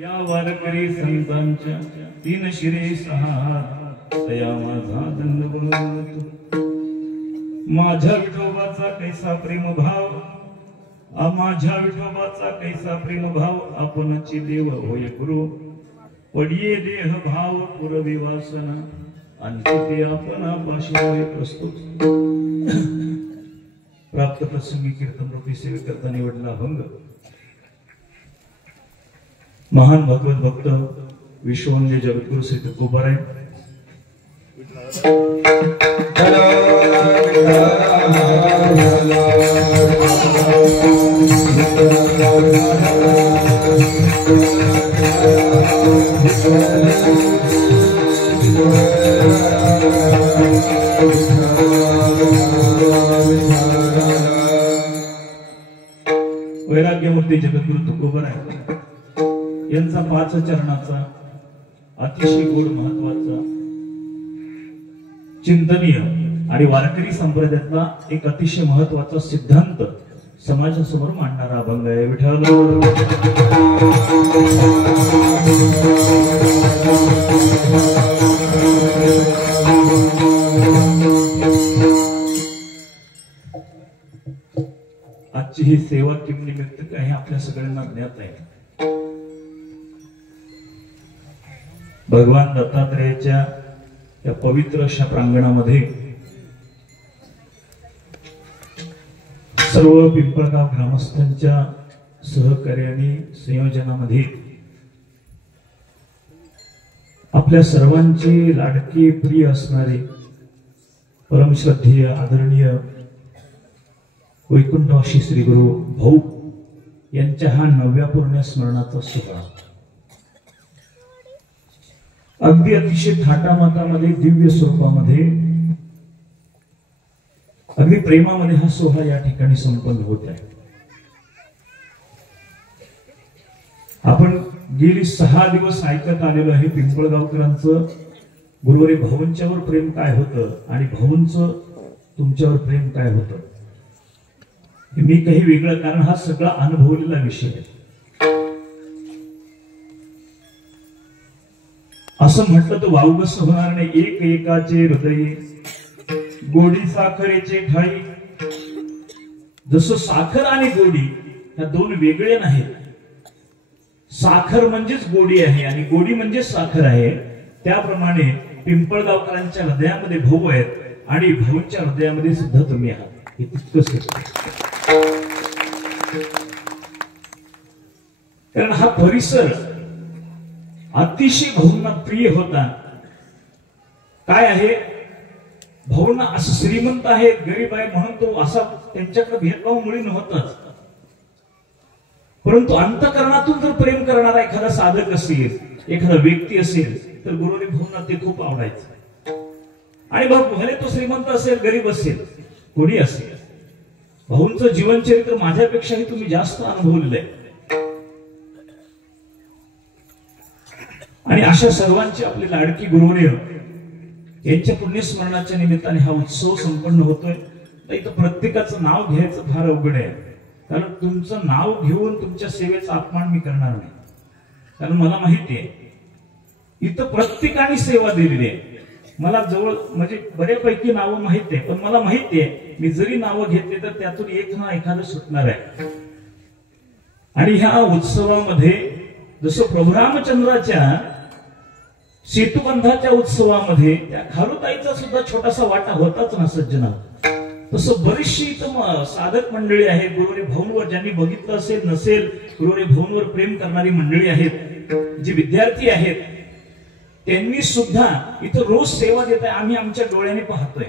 या वारकरी संतांच्या तीन शिरे सहा हात तया माझा दंडवत माझ्या विठोबाचा कैसा प्रेम भाव माझ्या विठोबाचा कैसा प्रेम भाव आपणची देव होय गुरु पडिये देह भाव पुरवी वासना आणखी ते आपण पाशी होय प्रस्तुत प्राप्त प्रसंगी कीर्तन रूपी सेवे करता निवडला भंग महान भगवत भक्त विश्ववंद्य जगद्गुरु श्री तुकोबाराय वैराग्यमूर्ती जगद्गुरु तुकोबाराय यांचा 5 चरणाचा अतिशय गोड महत्वाचा चिंतनीय आणि वारकरी संप्रदायातला एक अतिशय महत्वाचा सिद्धांत समाजासमोर मांडणारा अभंग आहे. विठ्ठल आजची ही सेवा किम निमित्त काय हे आपल्या सगळ्यांना ज्ञात आहे. भगवान दत्तात्रेयाच्या या पवित्र अशा प्रांगणामध्ये सर्व पिंपळगाव ग्रामस्थांच्या सहकार्याने संयोजनामध्ये आपल्या सर्वांची लाडकी प्रिय असणारे परमश्रद्धेय आदरणीय वैकुंठवासी श्री गुरु भाऊ यांच्या हा 9व्या पूर्ण स्मरणाचा सोहळा अगदी अतिशय थाटामाटामध्ये दिव्य स्वरूपामध्ये अगदी प्रेमामध्ये हा सोहळा या ठिकाणी संपन्न होत आहे. आपण गेली 6 दिवस ऐकत आलेलो आहे पिंपळगावकरांचं गुरुवारी भाऊंच्यावर प्रेम काय होतं आणि भाऊंचं तुमच्यावर प्रेम काय होतं. मी काही वेगळं कारण हा सगळा अनुभवलेला विषय आहे. असं म्हटलं तर वाव कसं होणार नाही. एक एकाचे हृदय गोडी साखरेचे ठाई. जसं साखर आणि गोडी ह्या दोन वेगळे नाहीत. साखर म्हणजेच गोडी आहे आणि गोडी म्हणजे साखर आहे. त्याप्रमाणे पिंपळगावकरांच्या हृदयामध्ये भाऊ आहेत आणि भाऊंच्या हृदयामध्ये सुद्धा तुम्ही आहात. हे तितकंच कारण हा परिसर अतिशय भाऊंना प्रिय होता. काय आहे भाऊंना असं श्रीमंत आहे गरीब आहे म्हणून तो असा त्यांच्याकडे भेदभाव मुळी नव्हताच. परंतु अंतःकरणातून जर प्रेम करणारा एखादा साधक असेल एखादा व्यक्ती असेल तर गुरुनी भाऊंना ते खूप आवडायचं. आणि भाऊ भले तो श्रीमंत असेल गरीब असेल कोणी असेल भाऊंचं जीवनचरित्र माझ्यापेक्षाही तुम्ही जास्त अनुभवलेलं आहे. आणि अशा सर्वांची आपली लाडकी गुरुवर्य यांच्या पुण्यस्मरणाच्या निमित्ताने हा उत्सव संपन्न होतोय. तर इथं प्रत्येकाचं नाव घ्यायचं फार अवघड आहे. कारण तुमचं नाव घेऊन तुमच्या सेवेचा अपमान मी करणार नाही. कारण मला माहिती आहे इथं प्रत्येकाने सेवा दिलेली आहे. मला जवळ म्हणजे बऱ्यापैकी नावं माहिती आहे. पण मला माहिती आहे मी जरी नावं घेतली तर त्यातून एक ना एखादं सुटणार आहे. आणि ह्या उत्सवामध्ये जसं प्रभू रामचंद्राच्या सेतुबंधाच्या उत्सवामध्ये त्या खारुताईचा सुद्धा छोटासा वाटा होताच ना सज्जना. तसं बरीचशी इथं साधक मंडळी आहेत. गुरुवारी भाऊंवर ज्यांनी बघितलं असेल नसेल गुरुवारी भाऊंवर प्रेम करणारी मंडळी आहेत. जे विद्यार्थी आहेत त्यांनी सुद्धा इथं रोज सेवा देत आहे. आम्ही आमच्या डोळ्याने पाहतोय.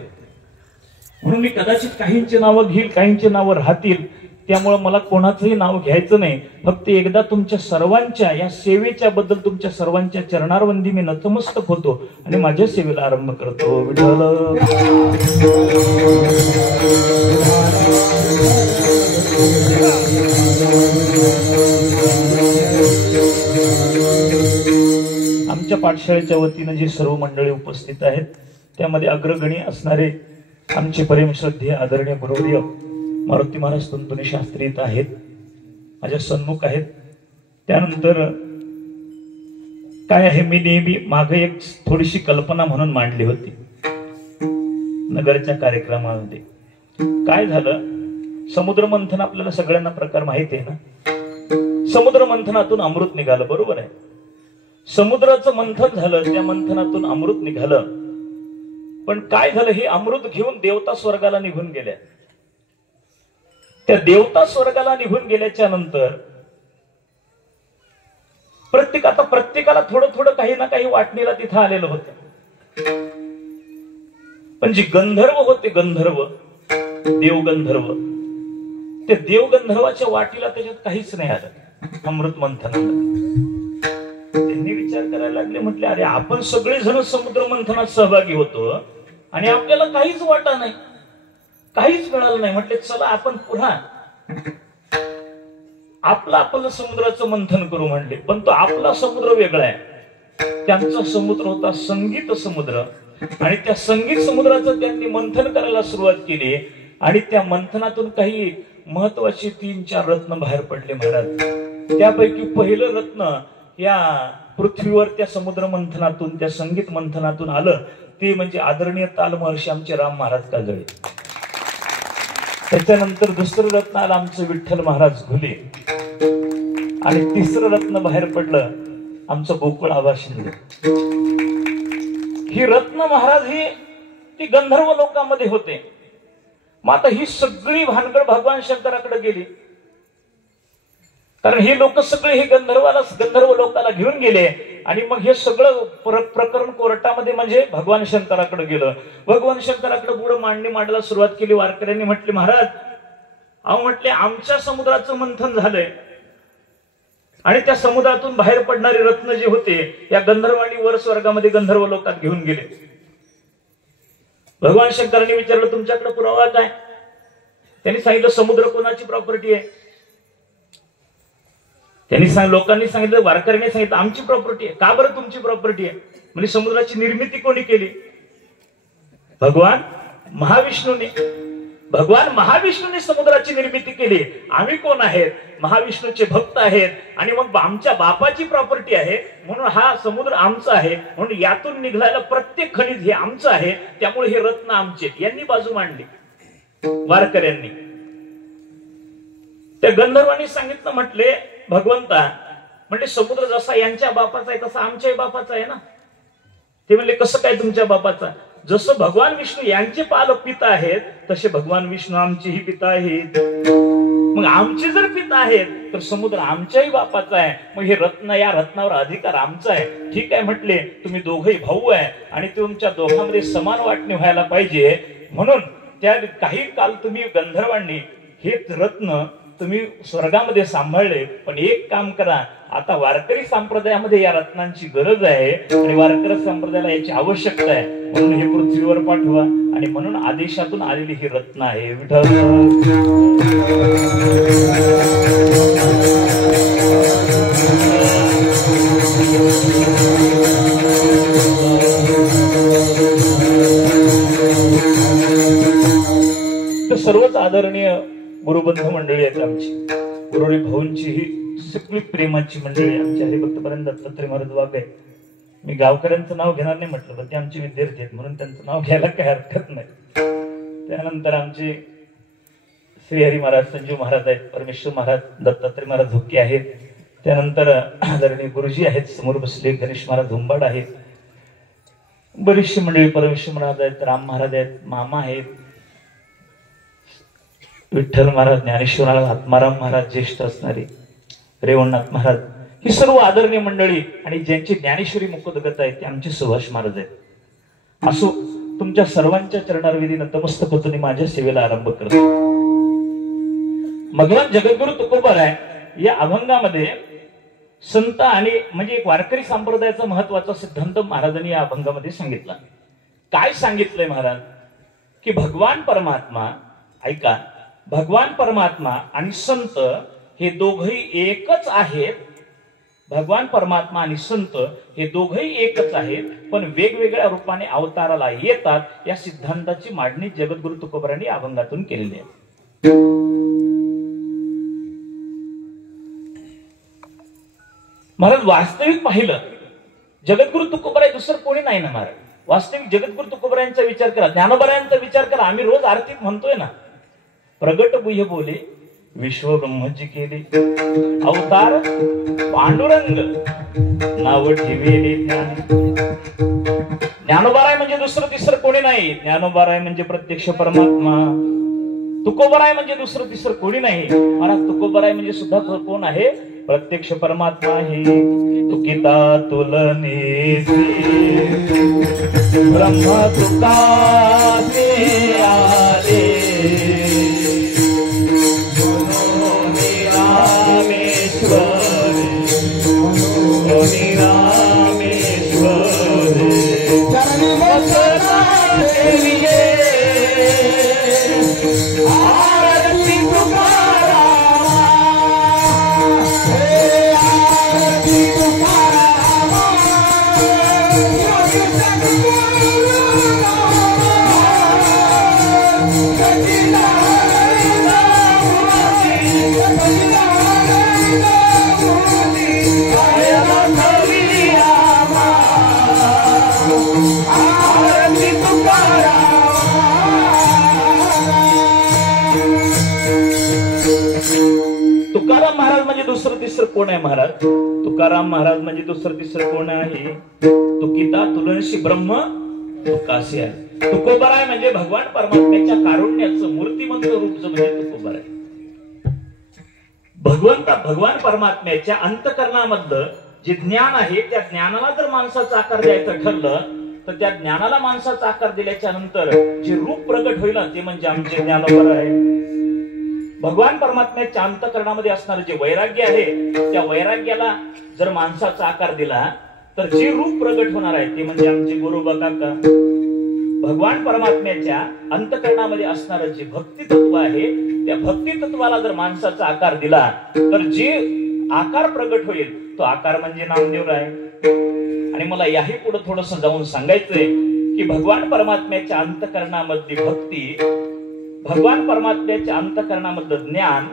म्हणून मी कदाचित काहींची नावं घेईल काहींची नावं राहतील. त्यामुळे मला कोणाचंही नाव घ्यायचं नाही. फक्त एकदा तुमच्या सर्वांच्या या सेवेच्या बद्दल तुमच्या सर्वांच्या चरणारवंदी मी नतमस्तक होतो आणि माझ्या सेवेला आरंभ करतो. विठ्ठल आमच्या पाठशाळेच्या वतीनं जी सर्व मंडळी उपस्थित आहेत त्यामध्ये अग्रगणी असणारे आमचे परमश्रद्धेय आदरणीय गुरुवर्य मारुती महाराज तुंतुने शास्त्री इथं आहेत, माझ्या सन्मुख आहेत. त्यानंतर काय आहे, मी नेहमी मागे एक थोडीशी कल्पना म्हणून मांडली होती नगरच्या कार्यक्रमामध्ये. काय झालं, समुद्र मंथन आपल्याला सगळ्यांना प्रकार माहिती आहे ना. समुद्र मंथनातून अमृत निघालं, बरोबर आहे. समुद्राचं मंथन झालं, त्या मंथनातून अमृत निघालं. पण काय झालं, हे अमृत घेऊन देवता स्वर्गाला निघून गेल्या. त्या देवता स्वर्गाला निघून गेल्याच्या नंतर प्रत्येकाला थोडं थोडं काही ना काही वाटणीला तिथं आलेलं होतं. पण जे गंधर्व होते, गंधर्व देवगंधर्व, त्या देवगंधर्वाच्या वाटीला त्याच्यात काहीच नाही आलं अमृत मंथनाला. त्यांनी विचार करायला लागले, म्हटले अरे आपण सगळेजण समुद्र मंथनात सहभागी होतो आणि आपल्याला काहीच वाटा नाही, काहीच मिळालं नाही. म्हटले चला आपण पुन्हा आपलं समुद्राचं मंथन करू म्हणले. पण तो आपला समुद्र वेगळा आहे, त्यांचा समुद्र होता संगीत समुद्र. आणि त्या संगीत समुद्राचं त्यांनी मंथन करायला सुरुवात केली आणि त्या मंथनातून काही महत्वाचे 3-4 रत्न बाहेर पडले महाराज. त्यापैकी पहिलं रत्न या पृथ्वीवर त्या समुद्र मंथनातून, त्या संगीत मंथनातून आलं ते म्हणजे आदरणीय ताल महर्षी आमचे राम महाराज काजळे. त्याच्यानंतर दुसरं रत्न आलं आमचं विठ्ठल महाराज घुले. आणि तिसरं रत्न बाहेर पडलं आमचं गोकुळ आबा शिंदे. ही रत्न महाराज ही ती गंधर्व लोकांमध्ये होते. मग आता ही सगळी भानगड भगवान शंकराकडे गेली, कारण हे लोक सगळे हे गंधर्व लोकाला घेऊन गेले. आणि मग हे सगळं प्रकरण कोर्टामध्ये म्हणजे भगवान शंकराकडे गेलं. भगवान शंकराकडे पुढे मांडणी मांडायला सुरुवात केली. वारकऱ्यांनी म्हटले महाराज अहो म्हटले आमच्या समुद्राचं मंथन झालंय आणि त्या समुद्रातून बाहेर पडणारे रत्न जे होते या गंधर्वांनी वर स्वर्गामध्ये गंधर्व लोकात घेऊन गेले. भगवान शंकरांनी विचारलं तुमच्याकडे पुरावा काय? त्यांनी सांगितलं समुद्र कोणाची प्रॉपर्टी आहे. लोकांनी सांगितलं, वारकऱ्यांनी सांगितलं आमची प्रॉपर्टी आहे. का बरं तुमची प्रॉपर्टी आहे? म्हणजे समुद्राची निर्मिती कोणी केली? भगवान महाविष्णूने समुद्राची निर्मिती केली. आम्ही कोण आहेत? महाविष्णूचे भक्त आहेत. आणि मग आमच्या बापाची प्रॉपर्टी आहे म्हणून हा समुद्र आमचा आहे, म्हणून यातून निघालेलं प्रत्येक खनिज हे आमचं आहे, त्यामुळे हे रत्न आमचे. यांनी बाजू मांडली वारकऱ्यांनी. त्या गंधर्वांनी सांगितलं, म्हटले भगवंता म्हणजे समुद्र जसा यांच्या बापाचा आहे तसा आमच्याही बापाचा आहे ना. ते म्हणले कसं काय तुमच्या बापाचा? जसं भगवान विष्णू यांचे पालक पिता आहेत तसे भगवान विष्णू आमचेही पिता आहेत. मग आमचे जर पिता आहेत तर समुद्र आमच्याही बापाचा आहे. मग हे रत्न, या रत्नावर अधिकार आमचा आहे. ठीक आहे म्हटले, तुम्ही दोघंही भाऊ आहे आणि तुमच्या दोघांमध्ये समान वाटणी व्हायला पाहिजे. म्हणून त्या काही काल तुम्ही गंधर्वांनी हे रत्न तुम्ही स्वर्गामध्ये सांभाळले. पण एक काम करा, आता वारकरी संप्रदायामध्ये या रत्नांची गरज आहे आणि वारकरी संप्रदायाला याची आवश्यकता आहे, म्हणून हे पृथ्वीवर पाठवा. आणि म्हणून आदेशातून आलेली ही रत्न आहे. विठ्ठल सर्वच आदरणीय गुरुबंध मंडळी आहेत आमची. गुरुरी भाऊंची ही सगळी प्रेमाची मंडळी आमची हरिभक्तपर्यंत दत्तात्रय महाराज वाघ आहे. मी गावकऱ्यांचं नाव घेणार नाही म्हटलं, पण ते आमचे विद्यार्थी आहेत म्हणून त्यांचं नाव घ्यायला काही हरकत नाही. त्यानंतर आमचे श्रीहरी महाराज संजीव महाराज आहेत, परमेश्वर महाराज दत्तात्रय महाराज धुक्के आहेत. त्यानंतर आदरणीय गुरुजी आहेत समोर बसले, गणेश महाराज हुंबाड आहेत. बरीचशी मंडळी परमेश्वर महाराज आहेत, राम महाराज आहेत, मामा आहेत, विठ्ठल महाराज, ज्ञानेश्वर महाराज, आत्माराम महाराज ज्येष्ठ असणारे, रेवणनाथ महाराज, ही सर्व आदरणीय मंडळी आणि ज्यांची ज्ञानेश्वरी मुखोद्गत आहे ते आमचे सुभाष महाराज आहेत. असो, तुमच्या सर्वांच्या चरणारविधी नतमस्तक होतो आणि माझ्या सेवेला आरंभ करतो. भगवान जगद्गुरु तुकोबाराय या अभंगामध्ये संत आणि म्हणजे एक वारकरी संप्रदायाचा महत्वाचा सिद्धांत महाराजांनी या अभंगामध्ये सांगितला. काय सांगितलंय महाराज? की भगवान परमात्मा, ऐका, भगवान परमात्मा आणि संत हे दोघही एकच आहेत. भगवान परमात्मा आणि संत हे दोघंही एकच आहेत, पण वेगवेगळ्या रूपाने अवताराला येतात. या सिद्धांताची मांडणी जगद्गुरु तुकोबारांनी अभंगातून केलेली आहे. महाराज वास्तविक पाहिलं जगद्गुरु तुकोबाराय दुसरं कोणी नाही ना महाराज. वास्तविक जगद्गुरु तुकोबारायांचा विचार करा, ज्ञानोबारायांचा विचार करा. आम्ही रोज आरतीत म्हणतोय ना, प्रगट गुह्य बोले विश्व ब्रह्मची केले अवतार पांडुरंग नाव ठेवेले ज्ञान. ज्ञानोबाराय म्हणजे दुसरं तिसरं कोणी नाही. ज्ञानोबाराय म्हणजे प्रत्यक्ष परमात्मा. तुकोबाराय म्हणजे दुसरं तिसरं कोणी नाही. महाराज तुकोबाराय म्हणजे सुद्धा कोण आहे? प्रत्यक्ष परमात्मा आहे. तुकिता तुलनेसी ब्रह्म तुकासे आले तुकाराम महाराज म्हणजे दुसरं तिसरं कोण आहे महाराज? तुकाराम महाराज म्हणजे दुसरं तिसरं कोण आहे? तुकिता तुलनशी ब्रह्म तुकासे आहे. तुकोबाराय म्हणजे भगवान परमात्म्याच्या कारुण्याचं मूर्तिमंत रूप जो म्हणजे तुकोबाराय. भगवान परमात्म्याच्या अंतःकरणामधलं जे ज्ञान आहे त्या ज्ञानाला जर माणसाचा आकार द्यायचं ठरलं तर त्या ज्ञानाला माणसाचा आकार दिल्याच्या नंतर जे रूप प्रगट होईल ते म्हणजे आमचे ज्ञानोबाराय. भगवान परमात्म्याच्या अंतःकरणामध्ये असणारं जे वैराग्य आहे त्या वैराग्याला जर माणसाचा आकार दिला तर जे रूप प्रगट होणार आहे ते म्हणजे आमचे गुरुबा काका. भगवान परमात्म्याच्या अंतःकरणामध्ये असणारं जे भक्ती तत्व आहे त्या भक्ती तत्वाला जर माणसाचा आकार दिला तर जे आकार प्रगट होईल तो आकार म्हणजे नामदेवराय. आणि मला याही पुढे थोडस जाऊन सांगायचंय की भगवान परमात्म्याच्या अंतःकरणामधली भक्ती, भगवान परमात्म्याच्या अंतःकरणामधलं ज्ञान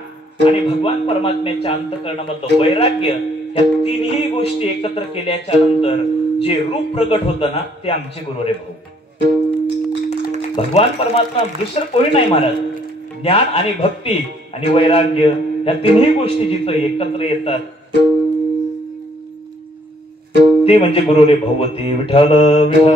आणि भगवान परमात्म्याच्या अंतःकरणामधलं वैराग्य ह्या तिन्ही गोष्टी एकत्र केल्याच्या नंतर जे रूप प्रगट होतं ना ते आमचे गुरुरे भाऊ. भगवान परमात्मा दुसरं कोणी नाही महाराज. ज्ञान आणि भक्ती आणि वैराग्य ह्या तिन्ही गोष्टी जिथं एकत्र येतात ते म्हणजे गुरुरे भगवती विठ्ठल विठ्ठल.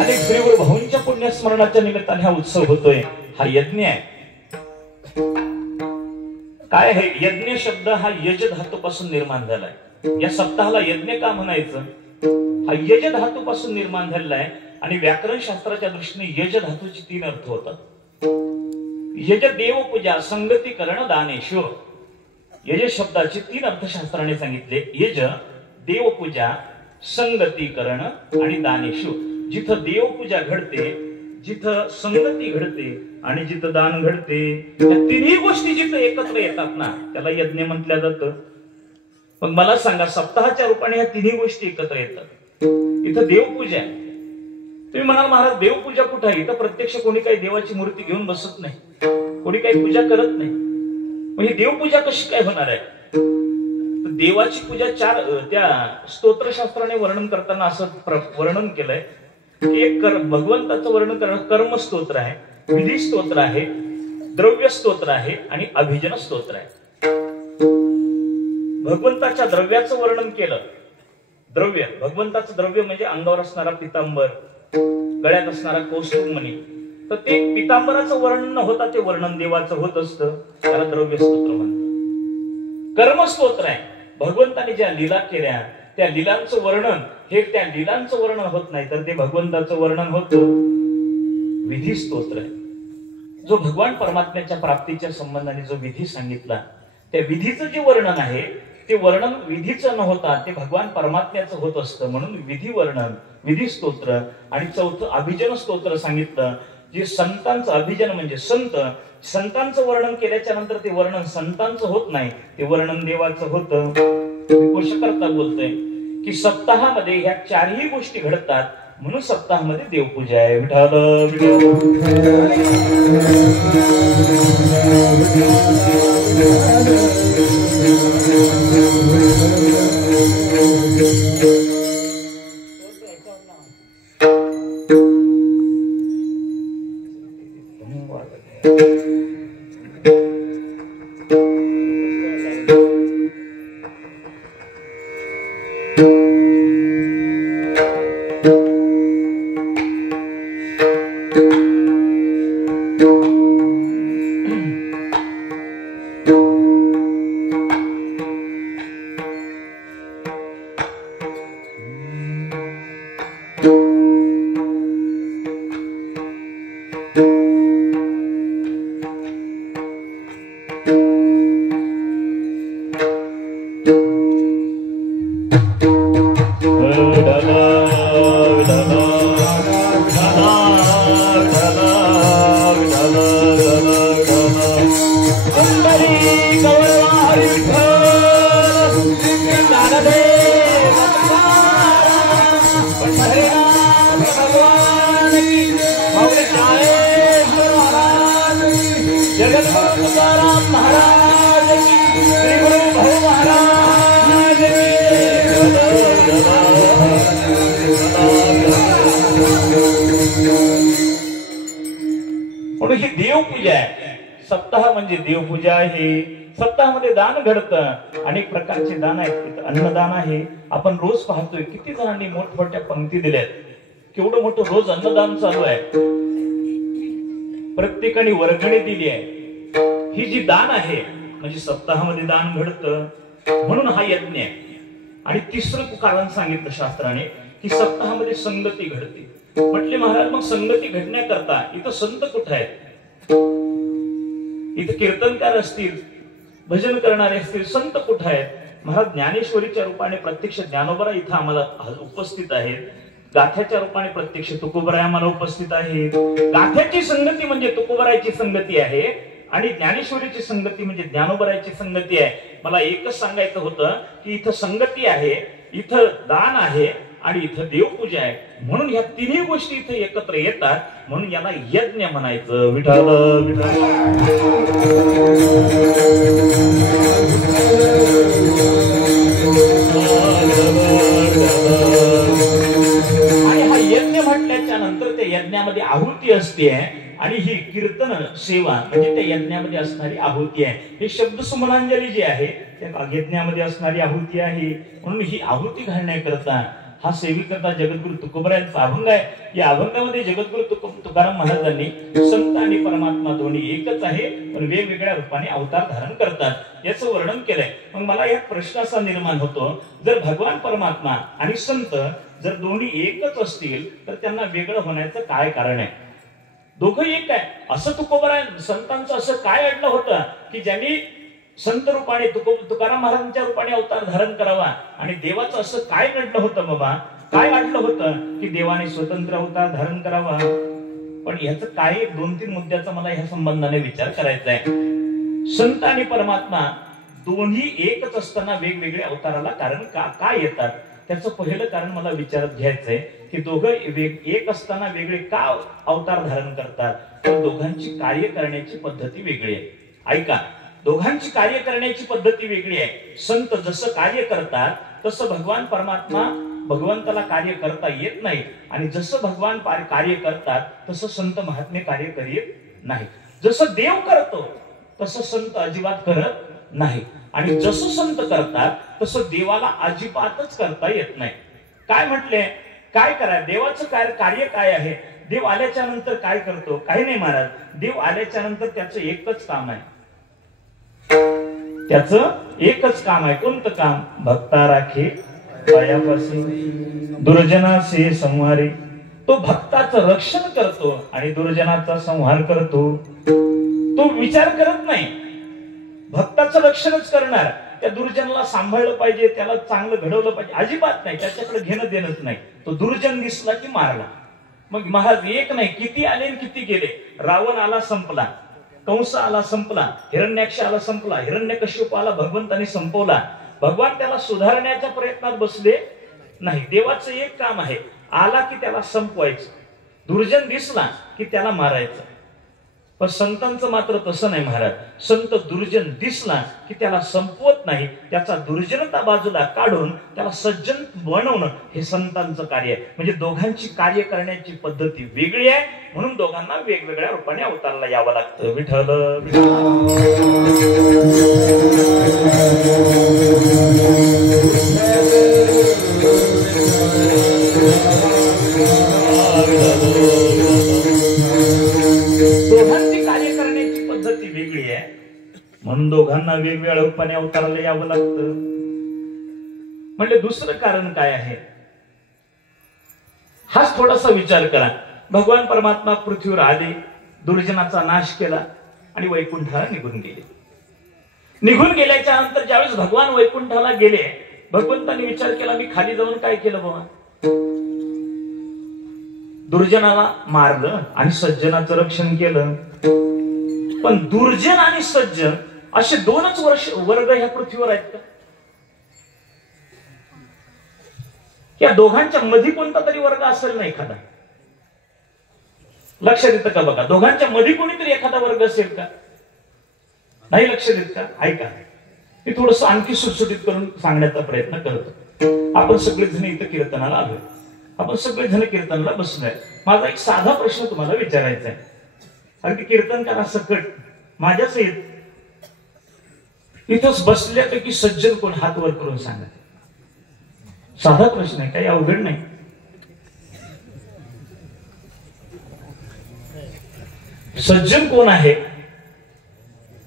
आणि श्री गुरु भाऊंच्या पुण्यस्मरणाच्या निमित्ताने हा उत्सव होतोय. हा यज्ञ आहे. काय आहे यज्ञ शब्द? हा यज धातूपासून निर्माण झालाय. या सप्ताहाला यज्ञ का म्हणायचं? हा यज धातूपासून निर्माण झालेला आहे. आणि व्याकरण शास्त्राच्या दृष्टीने यज धातूचे 3 अर्थ होतात. यज देवपूजा संगतीकरण दानेश्वर. यज शब्दाचे 3 अर्थशास्त्राने सांगितले. यज देवपूजा संगतीकरण आणि दानेश्वर. जिथं देवपूजा घडते, जिथं संगती घडते आणि जिथं दान घडते, या तिन्ही गोष्टी जिथं एकत्र येतात ना त्याला यज्ञ म्हटलं जातं. पण मला सांगा सप्ताहाच्या रूपाने ह्या तिन्ही गोष्टी एकत्र येतात. इथं देवपूजा आहे. तुम्ही म्हणाल महाराज देवपूजा कुठं आहे? इथं प्रत्यक्ष कोणी काही देवाची मूर्ती घेऊन बसत नाही, कोणी काही पूजा करत नाही. म्हणजे देवपूजा कशी काय होणार आहे? देवाची पूजा 4 त्या स्तोत्रशास्त्राने वर्णन करताना असं वर्णन केलंय की एक भगवंताचं वर्णन करणं कर्म स्तोत्र आहे, विधी स्तोत्र आहे, द्रव्य स्तोत्र आहे आणि अभिजन स्तोत्र आहे. भगवंताच्या द्रव्याचं वर्णन केलं. द्रव्य, भगवंताचं द्रव्य म्हणजे अंगावर असणारा पितांबर, गळ्यात असणारा कौस्तुभमणी. तर ते पितांबराचं वर्णन न होता ते वर्णन देवाचं होत असतं, त्याला द्रव्य स्तोत्र म्हणतात. कर्मस्तोत्र आहे. भगवंताने ज्या लीला केल्या त्या लीलांचं वर्णन हे त्या लीलांचं वर्णन होत नाही तर ते भगवंताचं वर्णन होतं. विधी स्तोत्र आहे. जो भगवान परमात्म्याच्या प्राप्तीच्या संबंधाने जो विधी सांगितला त्या विधीचं जे वर्णन आहे ते वर्णन विधीचं न होता ते भगवान परमात्म्याचं होत असतं. म्हणून विधी वर्णन, विधी स्तोत्र आणि चौथं अभिजन स्तोत्र सांगितलं. जे संतांचं अभिजन म्हणजे संतांचं वर्णन केल्याच्या नंतर ते वर्णन संतांचं होत नाही, ते वर्णन देवाचं होतं. कोशकर्ता बोलतोय की सप्ताहामध्ये ह्या चारही गोष्टी घडतात, म्हणून सप्ताहामध्ये देवपूजा आहे. म्हणून ही देवपूजा आहे. सप्ताह म्हणजे देवपूजा आहे. सप्ताहामध्ये दान घडतं, अनेक प्रकारचे दान आहेत. अन्नदान आहे. आपण रोज पाहतोय किती जणांनी मोठमोठ्या पंक्ती दिल्यात, केवढं मोठं रोज अन्नदान चालू आहे. प्रत्येकाने वर्गणी दिली आहे. ही जी दान आहे म्हणजे सप्ताहामध्ये दान घडतं, म्हणून हा यज्ञ आहे. आणि तिसरं कारण सांगितलं शास्त्राने की सप्ताहामध्ये संगती घडते. म्हटले महाराज मग संगती घडण्याकरता इथं संत कुठे आहेत? इथं कीर्तनकार असतील, भजन करणारे असतील, संत कुठे आहेत? महाराज ज्ञानेश्वरीच्या रूपाने प्रत्यक्ष ज्ञानोबरा इथं आम्हाला उपस्थित आहेत. गाथ्याच्या रूपाने प्रत्यक्ष तुकोबराय आम्हाला उपस्थित आहे. गाथ्याची संगती म्हणजे तुकोबरायची संगती आहे आणि ज्ञानेश्वरीची संगती म्हणजे ज्ञानोबरायची संगती आहे. मला एकच सांगायचं होतं की इथं संगती आहे, इथं दान आहे आणि इथं देवपूजा आहे. म्हणून ह्या तिन्ही गोष्टी इथे एकत्र येतात, म्हणून याला यज्ञ म्हणायचं. विठाल विठाल. आणि हा यज्ञ म्हटल्याच्या नंतर त्या यज्ञामध्ये आहुती असते आणि ही कीर्तन सेवा म्हणजे त्या यज्ञामध्ये असणारी आहुती आहे. हे शब्द सुमनांजली जी आहे त्या यज्ञामध्ये असणारी आहुती आहे. म्हणून ही आहुती घालण्याकरता हा सेविकता जगद्गुरु तुकोबरायांचा अभंग आहे. या अभंगामध्ये जगद्गुरु तुकाराम महाराजांनी संत आणि परमात्मा दोन्ही एकच आहे, पण वेगवेगळ्या रूपाने अवतार धारण करतात याचं वर्णन केलंय. मग मला यात प्रश्न असा निर्माण होतो, जर भगवान परमात्मा आणि संत जर दोन्ही एकच असतील तर त्यांना वेगळं होण्याचं काय कारण आहे? दोघं एक आहे असं तुकोबराय संतांचं असं काय अडलं होतं की ज्यांनी संत रूपाने तुकाराम महाराजांच्या रूपाने अवतार धारण करावा आणि देवाचं असं काय घडलं होतं बाबा, काय वाटलं होतं की देवाने स्वतंत्र अवतार धारण करावा? पण याचं काय 2-3 मुद्द्याचा मला ह्या संबंधाने विचार करायचा आहे. संत आणि परमात्मा दोन्ही एकच असताना वेगवेगळे अवताराला कारण का येतात? त्याचं पहिलं कारण मला विचारात घ्यायचंय की दोघं एक असताना वेगळे का अवतार धारण करतात? तर दोघांची कार्य करण्याची पद्धती वेगळी आहे. ऐका, दोघांची कार्य करण्याची पद्धती वेगळी आहे. संत जसं कार्य करतात तसं भगवान परमात्मा भगवंताला कार्य करता येत नाही आणि जसं भगवान कार्य करतात तसं संत महात्मे कार्य करीत नाही. जसं देव करतो तसं संत अजिबात करत नाही आणि जसं संत करतात तसं देवाला अजिबातच करता येत नाही. काय म्हटले? काय करा? देवाचं कार्य काय आहे? देव आल्याच्या नंतर काय करतो? काही नाही महाराज. देव आल्याच्या नंतर त्याचं एकच काम आहे. त्याचं एकच काम आहे. कोणतं काम? भक्ता राखे पायापासून दुर्जनाचे संहारे. तो भक्ताचं रक्षण करतो आणि दुर्जनाचा संहार करतो. तो विचार करत नाही, भक्ताचं रक्षणच करणार. त्या दुर्जनाला सांभाळलं पाहिजे, त्याला चांगलं घडवलं पाहिजे, अजिबात नाही. त्याच्याकडे घेणं देणंच नाही. तो दुर्जन दिसला की मारला. मग महाराज एक नाही, किती आले आणि किती गेले. रावण आला संपला, कंस आला संपला, हिरण्याक्ष आला संपला, हिरण्यकश्यप आला भगवंताने संपवला. भगवान त्याला सुधारण्याच्या प्रयत्नात बसले नाही. देवाचं एक काम आहे, आला की त्याला संपवायचं, दुर्जन दिसला की त्याला मारायचं. पण संतांचं मात्र तसं नाही महाराज. संत दुर्जन दिसला की त्याला संपवत नाही, त्याचा दुर्जनता बाजूला काढून त्याला सज्जन बनवणं हे संतांचं कार्य आहे. म्हणजे दोघांची कार्य करण्याची पद्धती वेगळी आहे, म्हणून दोघांना वेगवेगळ्या रूपाने अवताराला यावं लागतं. विठ्ठल दोघांची कार्य करण्याची पद्धती वेगळी आहे, म्हणून दोघांना वेगवेगळ्या रूपाने अवताराला यावं लागतं. म्हणजे दुसरं कारण काय आहे, हाच थोडासा विचार करा. भगवान परमात्मा पृथ्वीवर आले, दुर्जनाचा नाश केला आणि वैकुंठाला निघून गेले. निघून गेल्याच्या नंतर ज्यावेळेस भगवान वैकुंठाला गेले, भगवंतांनी विचार केला, मी खाली जाऊन काय केलं बाबा. दुर्जनाला मारलं आणि सज्जनाचं रक्षण केलं. पण दुर्जन आणि सज्जन असे दोनच वर्ग ह्या पृथ्वीवर आहेत का? या दोघांच्या मध्ये कोणता तरी वर्ग असेल ना एखादा? लक्ष देतं का बघा, दोघांच्या मध्ये कोणीतरी एखादा वर्ग असेल का? नाही लक्ष देत का? ऐका, मी थोडस आणखी सुटसुटीत करून सांगण्याचा प्रयत्न करतो. आपण सगळेजण इथं कीर्तनाला आलोय, आपण सगळेजण कीर्तनाला बसलोय. माझा एक साधा प्रश्न तुम्हाला विचारायचा आहे. अगदी कीर्तन करा सकट माझ्या सहित इथंच बसल्यापैकी सज्जन कोण, हात वर करून सांगा. साधा प्रश्न आहे, काही अवघड नाही. सज्जन कोण आहे?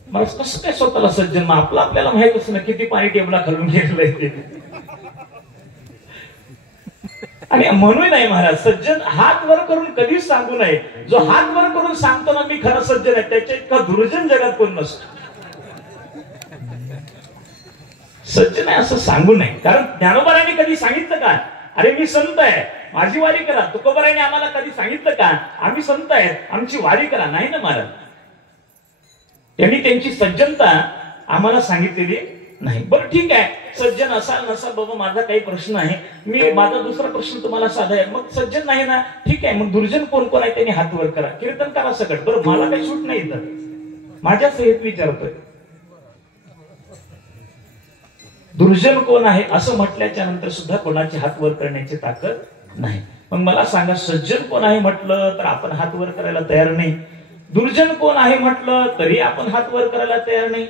मला कसं काय स्वतःला सज्जन, मग आपलं आपल्याला माहितच ना किती पाणी टेबला खालून घेतलंय ते. आणि म्हणून नाही महाराज, सज्जन हात वर करून कधीच सांगू नये. जो हात वर करून सांगतो ना मी खरा सज्जन आहे, त्याच्या इतका दुर्जन जगात कोण नसतो. सज्जन आहे असं सांगू नये. कारण ज्ञानोबारांनी कधी सांगितलं का, अरे मी संत आहे माझी वारी करा? तुकोबारांनी आम्हाला कधी सांगितलं का, आम्ही संत आहेत आमची वारी करा? नाही ना महाराज. त्यांनी त्यांची सज्जनता आम्हाला सांगितलेली नाही. बरं ठीक आहे, सज्जन असाल नसाल बाबा माझा काही प्रश्न आहे. मी माझा दुसरा प्रश्न तुम्हाला साधा आहे, मग सज्जन नाही ना, ठीक आहे, मग दुर्जन कोण कोण आहे त्यांनी हात वर करा, कीर्तन करा सकट. बरं मला काही सूट नाही तर माझ्या सहित विचारतोय, दुर्जन कोण आहे असं म्हटल्याच्या नंतर सुद्धा कोणाची हात वर करण्याची ताकद नाही. मग मला सांगा, सज्जन कोण आहे म्हटलं तर आपण हात वर करायला तयार नाही, दुर्जन कोण आहे म्हटलं तरी आपण हात वर करायला तयार नाही.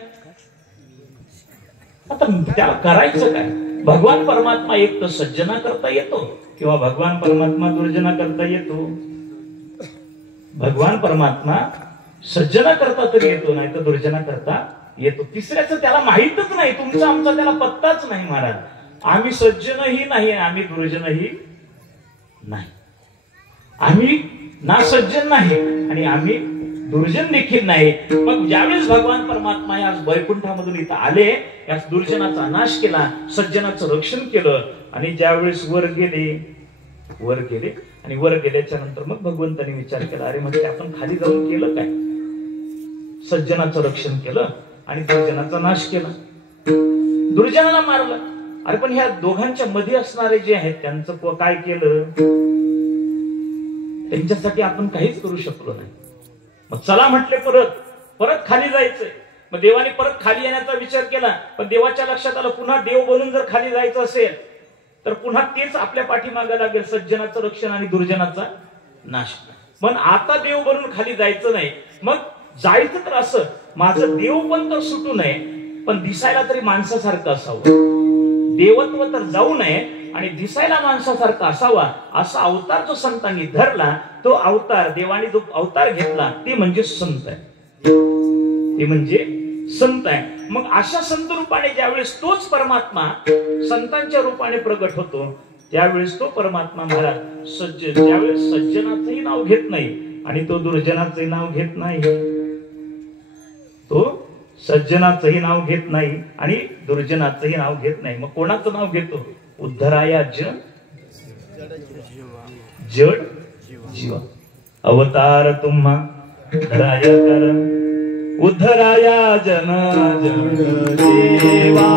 आता त्याला करायचं काय? भगवान परमात्मा एक तर सज्जना करता येतो किंवा भगवान परमात्मा दुर्जना करता येतो. भगवान परमात्मा सज्जना करता तरी येतो, नाही तर दुर्जना करता येतो. तिसऱ्याचं त्याला माहितच नाही, तुमचा आमचा त्याला पत्ताच नाही महाराज. आम्ही सज्जनही नाही, आम्ही दुर्जनही नाही, आम्ही ना सज्जन नाही आणि आम्ही दुर्जन देखील नाही. मग ज्यावेळेस भगवान परमात्मा या वैकुंठामधून इथं आले, या दुर्जनाचा नाश केला, सज्जनाचं रक्षण केलं आणि ज्यावेळेस वर गेले आणि वर गेल्याच्या नंतर मग भगवंतांनी विचार केला, अरे म्हणजे आपण खाली जाऊन केलं काय? सज्जनाचं रक्षण केलं आणि दुर्जनाचा नाश केला, दुर्जनाला मारलं. अरे पण ह्या दोघांच्या मध्ये असणारे जे आहेत त्यांचं काय केलं? त्यांच्यासाठी आपण काहीच करू शकलो नाही. मग चला म्हटले परत खाली जायचंय. मग देवाने परत खाली येण्याचा विचार केला, पण देवाच्या लक्षात आलं पुन्हा देव बनून जर खाली जायचं असेल तर पुन्हा तेच आपल्या पाठीमागे लागेल, सज्जनाचं रक्षण आणि दुर्जनाचा नाश. पण आता देव बनून खाली जायचं नाही. मग जायचं तर असं, माझं देव पण तर सुटू नये, पण दिसायला तरी माणसासारखं असावं. देवत्व तर जाऊ नये आणि दिसायला माणसासारखा असावा, असा अवतार जो संतांनी धरला, तो अवतार देवाने जो अवतार घेतला ते म्हणजे संत आहे, ते म्हणजे संत आहे. मग अशा संत रूपाने ज्यावेळेस तोच परमात्मा संतांच्या रूपाने प्रगट होतो, त्यावेळेस तो परमात्मा महाराज सज्जन, ज्यावेळेस सज्जनाचंही नाव घेत नाही आणि तो दुर्जनाचंही नाव घेत नाही, तो सज्जनाचंही नाव घेत नाही आणि दुर्जनाचंही नाव घेत नाही. मग कोणाचं नाव घेतो? उद्धराया जड जीवा. अवतार तुम्हा धराया कर, उद्धराया जन जड जीवा.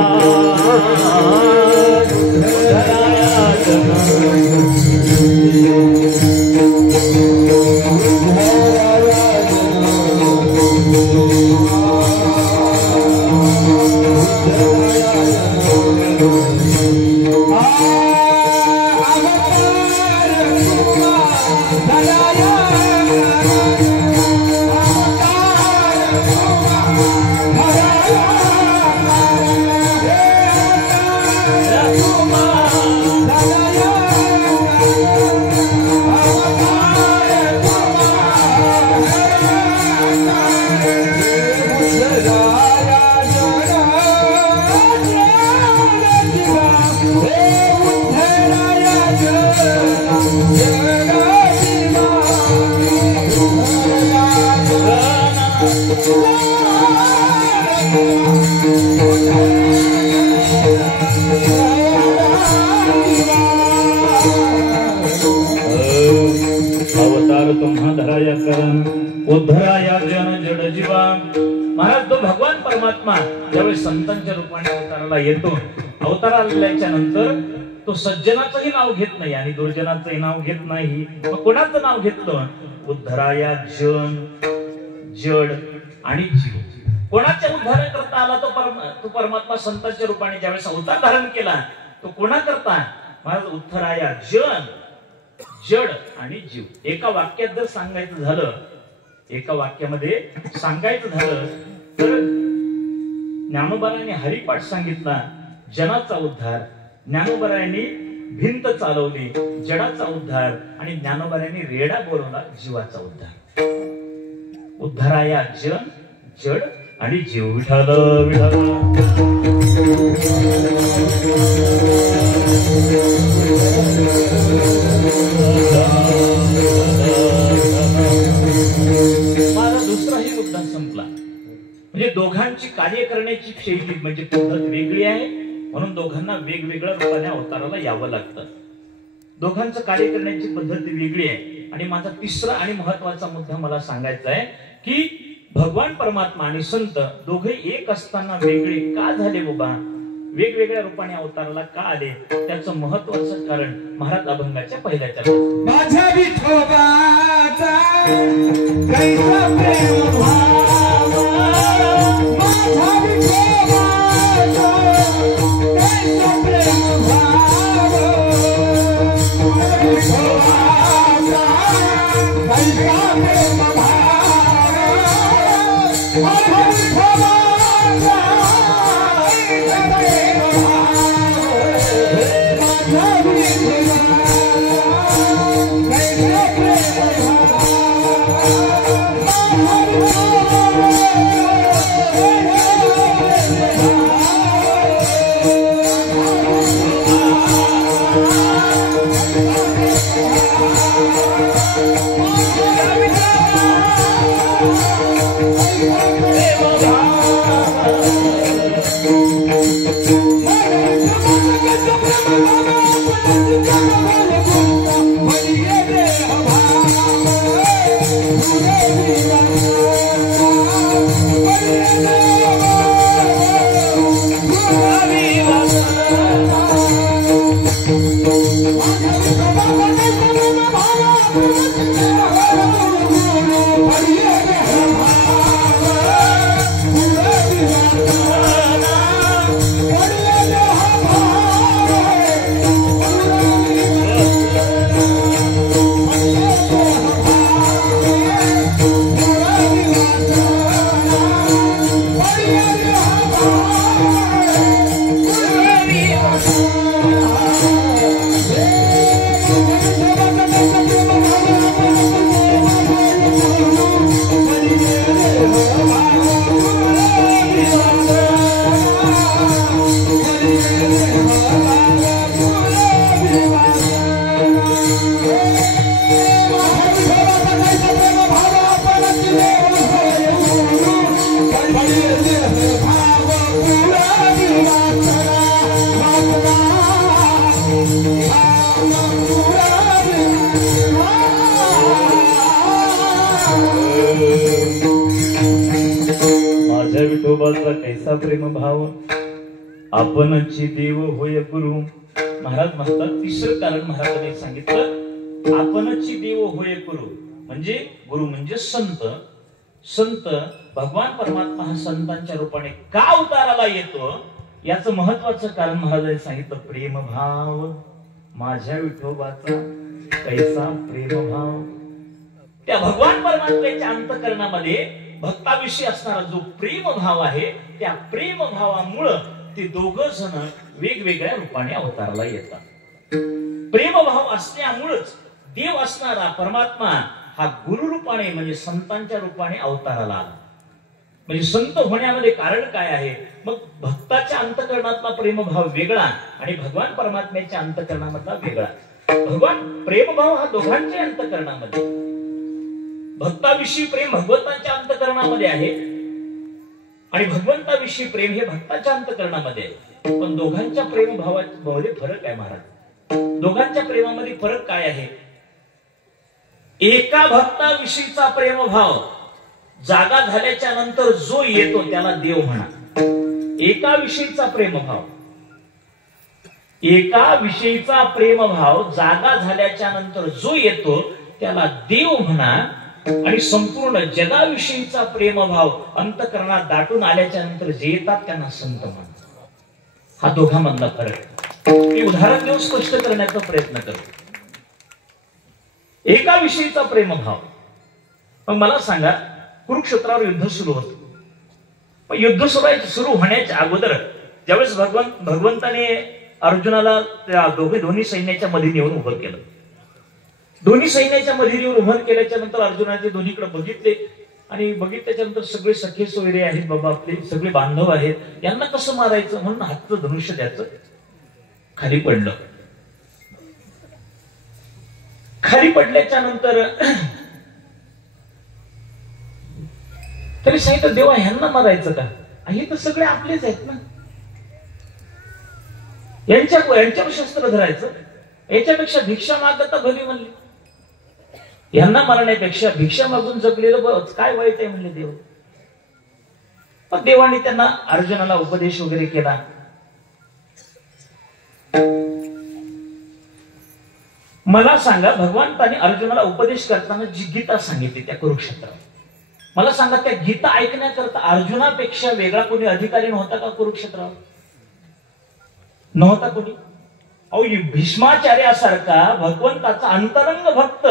उद्धराया जन अवतार तुम्हा धराया कर, उद्धराया जन जड जीवा. महाराज तो भगवान परमात्मा ज्यावेळी संतांच्या रूपाने अवताराला येतो, अवताराच्या नंतर तो सज्जनाचंही नाव घेत नाही आणि दुर्जनाचंही नाव घेत नाही. मग कोणाचं नाव घेतलं? उद्धराया जन जड आणि जीव. कोणाच्या उद्धार करता आला तो परमात्मा संतांच्या रूपाने ज्यावेळेस अवतार धारण केला, तो कोणा करता? महाराज उद्धराया जन जड आणि जीव. एका वाक्यात जर सांगायचं झालं, एका वाक्यामध्ये सांगायचं झालं तर ज्ञानोबारायांनी हरिपाठ सांगितला, जनाचा उद्धार. ज्ञानोबारायांनी भिंत चालवली, जडाचा उद्धार. आणि ज्ञानोबारायांनी रेडा बोलवला, जीवाचा उद्धार. उद्धराया जन जड आणि जीव. विठ्ठल विठ्ठल. माझा दुसराही मुद्दा संपला. म्हणजे दोघांची कार्य करण्याची शैली म्हणजे पद्धत वेगळी आहे, म्हणून दोघांना वेगवेगळ्या रूपाने अवताराला यावं लागतं. दोघांचं कार्य करण्याची पद्धत वेगळी आहे. आणि माझा तिसरा आणि महत्वाचा मुद्दा मला सांगायचा आहे की भगवान परमात्मा आणि संत दोघे एक असताना वेगळे का झाले बाबा? वेगवेगळ्या रूपाने अवताराला का आले? त्याचं महत्वाचं कारण महाराज अभंगाच्या पहिल्या चरणात. माझ्या विठोबाचा कैसा प्रेम भाव, माझ्या विठोबाचा कैसा प्रेम भाव, विठोबाचा कैसा प्रेम भाव, माझ्या विठोबाचा कैसा प्रेम भाव. विठोबाचा कैसा प्रेम भाव, आपणची देव होय गुरु. महाराज म्हणतात तिसरं कारण महाराजांनी सांगितलं, आपणची देव होय गुरु. म्हणजे गुरु म्हणजे संत. संत भगवान परमात्मा हा संतांच्या रूपाने का अवताराला येतो याचं महत्वाचं कारण महाराजांनी सांगितलं, प्रेम भाव. माझ्या विठोबाचा कैसा प्रेम भाव. त्या भगवान परमात्म्याच्या अंतःकरणामध्ये भक्ताविषयी असणारा जो प्रेम भाव आहे, त्या प्रेम भावामुळं ते दोघं जण वेगवेगळ्या रूपाने अवताराला येतात. प्रेम भाव असल्यामुळेच देव असणारा परमात्मा हा गुरु रूपाने म्हणजे संतांच्या रूपाने अवताराला आला. म्हणजे संत होण्यामध्ये कारण काय आहे? मग भक्ताच्या अंतःकरणातला प्रेमभाव वेगळा आणि भगवान परमात्म्याच्या अंतःकरणामधला वेगळा. भगवान प्रेमभाव हा दोघांच्या अंतःकरणामध्ये, भक्ताविषयी प्रेम भगवंताच्या अंतःकरणामध्ये आहे आणि भगवंताविषयी प्रेम हे भक्ताच्या अंतःकरणामध्ये आहे. पण दोघांच्या प्रेमभावामध्ये फरक आहे महाराज. दोघांच्या प्रेमामध्ये फरक काय आहे? एका भक्ताविषयीचा प्रेमभाव जागा झाल्याच्या नंतर जो येतो त्याला देव म्हणा. एका विषयीचा प्रेमभाव, एका विषयीचा प्रेमभाव जागा झाल्याच्या नंतर जो येतो त्याला देव म्हणा. आणि संपूर्ण जगाविषयीचा प्रेमभाव अंतःकरणात दाटून आल्याच्या नंतर जे येतात त्यांना संत म्हणतात. हा दोघांमधला फरक मी उदाहरण देऊन स्पष्ट करण्याचा प्रयत्न करतो. एका विषयीचा प्रेमभाव. मग मला सांगा, कुरुक्षेत्रावर युद्ध सुरू होतं. पण युद्ध सुरू होण्याच्या अगोदर ज्यावेळेस भगवंताने अर्जुनाला त्या दोन्ही सैन्याच्या मध्ये नेऊन उभं केलं. दोन्ही सैन्याच्या मध्ये नेऊन उभं केल्याच्या नंतर अर्जुनाने दोन्हीकडे बघितले आणि बघितल्याच्या नंतर सगळे सखे सोयरे आहेत बाबा, आपले सगळे बांधव आहेत, यांना कसं मारायचं म्हणून हातचं धनुष्य द्यायचं खाली पडलं. खाली पडल्याच्या नंतर तरी सांगितलं, देवा ह्यांना मारायचं का? हे तर सगळे आपलेच आहेत ना, यांच्यावर शस्त्र धरायचं, याच्यापेक्षा भिक्षा मागता भली म्हणली. यांना मारण्यापेक्षा भिक्षा मागून जगलेलं काय वाईट आहे म्हणले देव. पण देवाने त्यांना अर्जुनाला उपदेश वगैरे केला. मला सांगा, भगवंताने अर्जुनाला उपदेश करताना जी गीता सांगितली त्या कुरुक्षेत्रात, मला सांगा त्या गीता ऐकण्याकरता अर्जुनापेक्षा वेगळा कोणी अधिकारी नव्हता का कुरुक्षेत्रावर? नव्हता कोणी. अहो, भीष्माचार्यासारखा भगवंताचा अंतरंग भक्त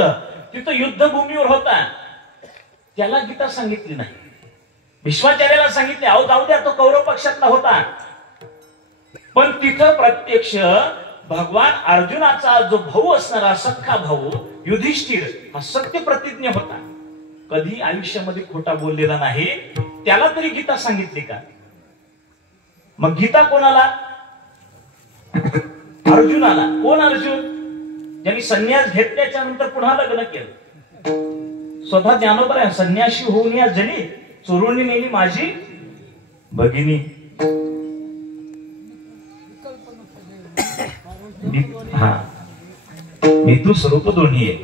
तिथं युद्धभूमीवर होता, त्याला गीता सांगितली नाही. भीष्माचार्याला सांगितले, अहो जाऊ द्या, तो कौरव पक्षातला होता. पण तिथं प्रत्यक्ष भगवान अर्जुनाचा जो भाऊ असणारा सख्खा भाऊ युधिष्ठिर हा सत्य प्रतिज्ञ होता, कधी आयुष्यामध्ये खोटा बोललेला नाही, त्याला तरी गीता सांगितली का? मग गीता कोणाला? अर्जुनाला. कोण अर्जुन? ज्यांनी संन्यास घेतल्याच्या नंतर पुन्हा लग्न केलं. स्वतः ज्ञानोबा आहे, संन्यासी होऊन या जनी चोरून नेली माझी भगिनी. हा, मी तू स्वरूप दोन्ही आहे.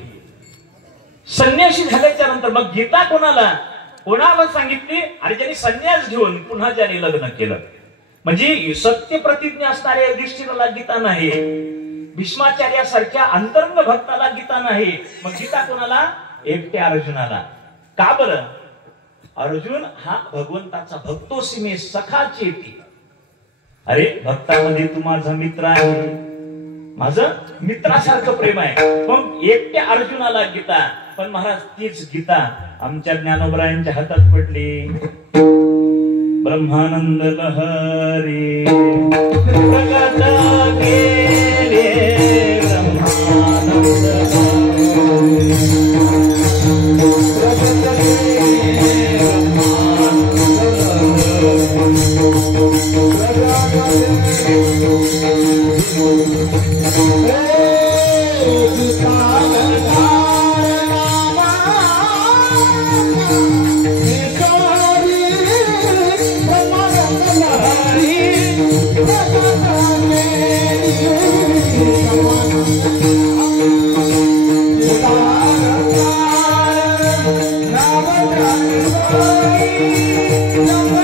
संन्यासी झाल्याच्या नंतर मग गीता कोणाला सांगितली? आणि ज्यांनी संन्यास घेऊन पुन्हा ज्यांनी लग्न केलं. म्हणजे सत्य प्रतिज्ञा असणाऱ्या युधिष्ठिराला गीता नाही, भीष्माचार्यासारख्या अंतरंग भक्ताला गीता नाही. मग गीता कोणाला? एकट्या अर्जुनाला. का बरं? अर्जुन हा भगवंताचा भक्तोसी मे सखा चेती. अरे, भक्तामध्ये तू माझा मित्र आहे, माझं मित्रासारखं प्रेम आहे. मग एकट्या अर्जुनाला गीता. पण महाराज तीच गीता आमच्या ज्ञानोबरायांच्या हातात पडली. ब्रह्मानंद लहरी प्रगट केले, ब्रह्मानंद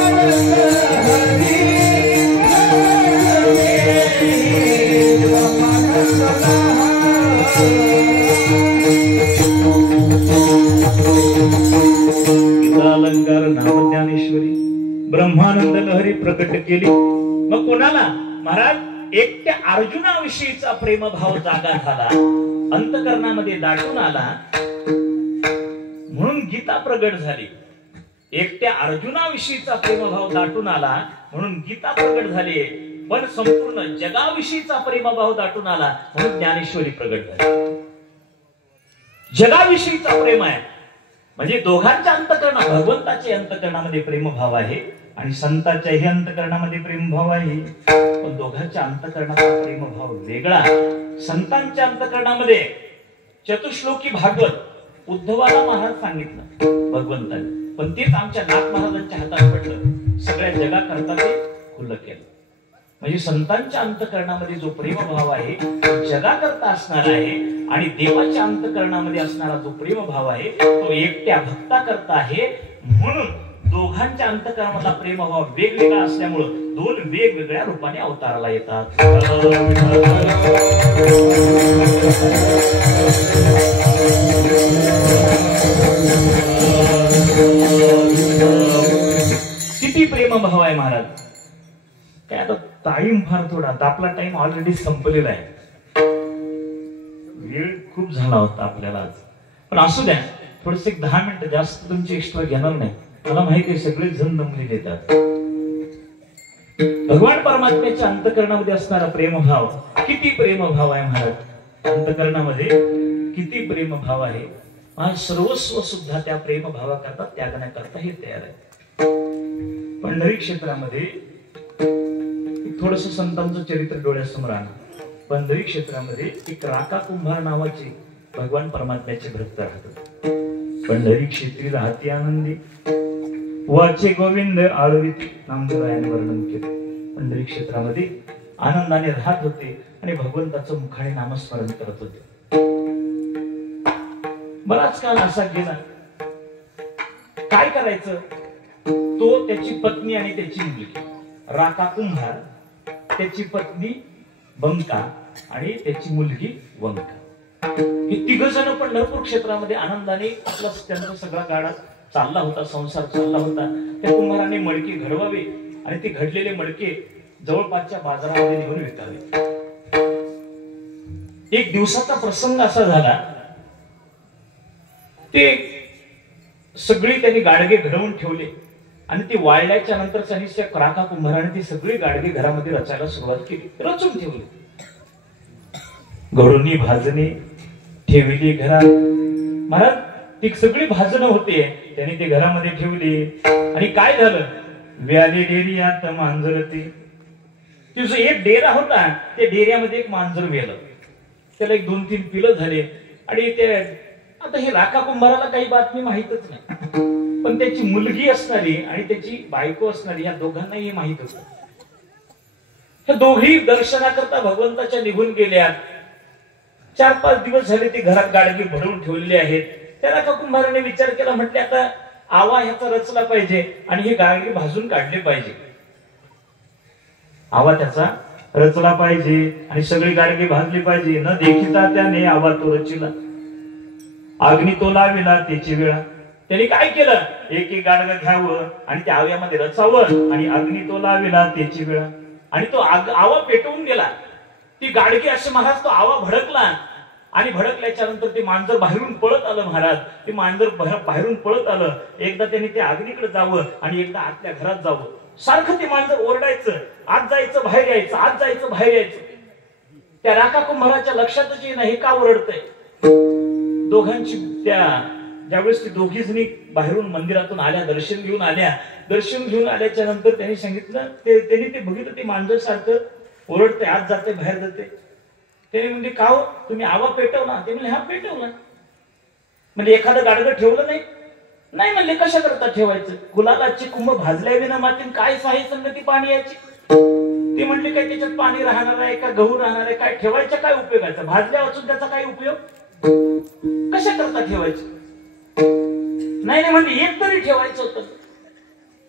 Namaste. लहरी प्रकट केली. मग कोणाला महाराज एकट्या अर्जुनाविषयीचा प्रेमभाव जागा झाला, अंतकरणामध्ये दाटून आला, म्हणून गीता प्रगट झाली. एकट्या अर्जुनाविषयीचा प्रेमभाव दाटून आला म्हणून गीता प्रगट झाली. पण संपूर्ण जगाविषयीचा प्रेमभाव दाटून आला म्हणून ज्ञानेश्वरी प्रगट झाली. जगाविषयीचा प्रेम आहे म्हणजे दोघांच्या अंतकरणात, भगवंताच्या अंतकरणामध्ये प्रेमभाव आहे आणि संताच्याही अंतकरणामध्ये प्रेमभाव आहे. पण दोघांच्या अंतकरणाचा प्रेमभाव वेगळा. संतांच्या अंतकरणामध्ये चतुश्लोकी भागवत उद्धवाला महाराज सांगितलं भगवंताने, पण तेच आमच्या नाथ महाराजांच्या हातात पडलं, सगळ्या जगाकरता ते खुलं केलं. म्हणजे संतांच्या अंतकरणामध्ये जो प्रेमभाव आहे तो जगाकरता असणार आहे आणि देवाच्या अंतकरणामध्ये असणारा जो प्रेमभाव आहे तो एकट्या भक्ताकरता आहे. म्हणून दोघांच्या अंतकरणामधला प्रेमभाव वेगवेगळा असल्यामुळे दोन वेगवेगळ्या रूपाने अवताराला येतात. किती प्रेमभाव आहे महाराज. काय आता टाइम फार थोडा, आपला टाइम ऑलरेडी संपलेला आहे, वेळ खूप झाला होता आपल्याला आज. पण असू द्या, थोडस 10 मिनिटं जास्त तुमची एक्स्ट्रा घेणार नाही. मला माहिती आहे सगळेच जण दमलेले येतात. भगवान परमात्म्याच्या अंतकरणामध्ये असणारा प्रेमभाव, किती प्रेमभाव आहे महाराज अंतकरणामध्ये, किती प्रेमभाव आहे. माझं सर्वस्व सुद्धा त्या प्रेमभावाकरता त्यागण्याकरता हे तयार आहे. पंढरी क्षेत्रामध्ये थोडस संतांचं चरित्र डोळ्यासमोर आलं. पंढरी क्षेत्रामध्ये एक राका कुंभार नावाचे भगवान परमात्म्याचे भक्त राहतात. पंढरी क्षेत्री राहती आनंदी, वाचे गोविंद आळवीत, नामदेवरायाने वर्णन केले. पंढरी क्षेत्रामध्ये आनंदाने राहत होते आणि भगवंताचं मुखाने नामस्मरण करत होते. बराच काळ असा गेला, काय करायचं. तो, त्याची पत्नी आणि त्याची मुलगी राका कुंभार, त्याची पत्नी बंका आणि त्याची मुलगी वंका, हे तिघ जण पंढरपूर क्षेत्रामध्ये आनंदाने आपला त्यांचा सगळा गाडा चालला होता, संसार चालला होता. त्या कुंभाराने मडके घडवावे आणि ते घडलेले मडके जवळपासच्या बाजारामध्ये नेऊन विकावे. एक दिवसाचा प्रसंग असा झाला, ते सगळी त्यांनी गाडगे घडवून ठेवले आणि ती वाळल्याच्या नंतर राका कुंभाराने ती सगळी गाडगे घरामध्ये रचायला सुरुवात केली, रचून ठेवली. घडोनी भाजणे ठेवली घरात. महाराज ती सगळी भाजणं होते, त्यांनी ते घरामध्ये ठेवली आणि काय झालं, व्याली डेरियात मांजर ते जो एक डेरा होता, त्या डेऱ्यामध्ये एक मांजर वेलं. त्याला 1-2-3 पिलं झाले आणि ते आता हे राका कुंभाराला काही बातमी माहितच नाही, पण त्याची मुलगी असणारी आणि त्याची बायको असणारी या दोघांनाही माहित होत. हे दोघी दर्शनाकरता भगवंताच्या निघून गेल्या. 4-5 दिवस झाले ते घरात गाडगे भरवून ठेवलेले आहेत. त्या राका कुंभाराने विचार केला, म्हटले आता आवा ह्याचा रचला पाहिजे आणि हे गाडगे भाजून काढले पाहिजे. आवा त्याचा रचला पाहिजे आणि सगळी गाडगे भाजली पाहिजे. न देखिता त्याने आवा तो रचिला, अग्नी तो लाविला त्याची वेळा. त्यांनी काय केलं, एक गाडगं घ्यावं आणि त्या आव्यामध्ये रचावं आणि अग्नी तो लाविला त्याची वेळा. आणि तो आवा पेटवून गेला. ती गाडगी असे महाराज, तो आवा भडकला आणि भडकल्याच्या नंतर ते मांजर बाहेरून पळत आलं. महाराज ते मांजर बाहेरून पळत आलं. एकदा त्यांनी त्या अग्नीकडे जावं आणि एकदा आतल्या घरात जावं. सारखं ते मांजर ओरडायचं, आत जायचं बाहेर यायचं, आत जायचं बाहेर यायचं. त्या राका कुंभाराच्या लक्षातच येईना हे का ओरडतंय. दोघांची ज्यावेळेस ते दोघी जणी बाहेरून मंदिरातून आल्या, दर्शन घेऊन आल्या. दर्शन घेऊन आल्याच्या नंतर त्यांनी सांगितलं, त्यांनी ते बघितलं ते मांजर सारखं ओरडते, आत जाते बाहेर जाते. ते म्हणजे का हो, तुम्ही आवा पेटवला. ते म्हणले हा पेटवला. म्हणजे एखादं गाडगं ठेवलं नाही. नाही म्हणले कशा करता ठेवायचं, गुलालाची कुंभ भाजल्या विना मातीन काय साही संगती पाणी याची. ते म्हणले काय त्याच्यात पाणी राहणार आहे का, गहू राहणार आहे, काय ठेवायचं काय उपयोगाचा, भाजल्या वाचून त्याचा काय उपयोग, कशा करता ठेवायचं. नाही म्हणजे एक तरी ठेवायचं होतं.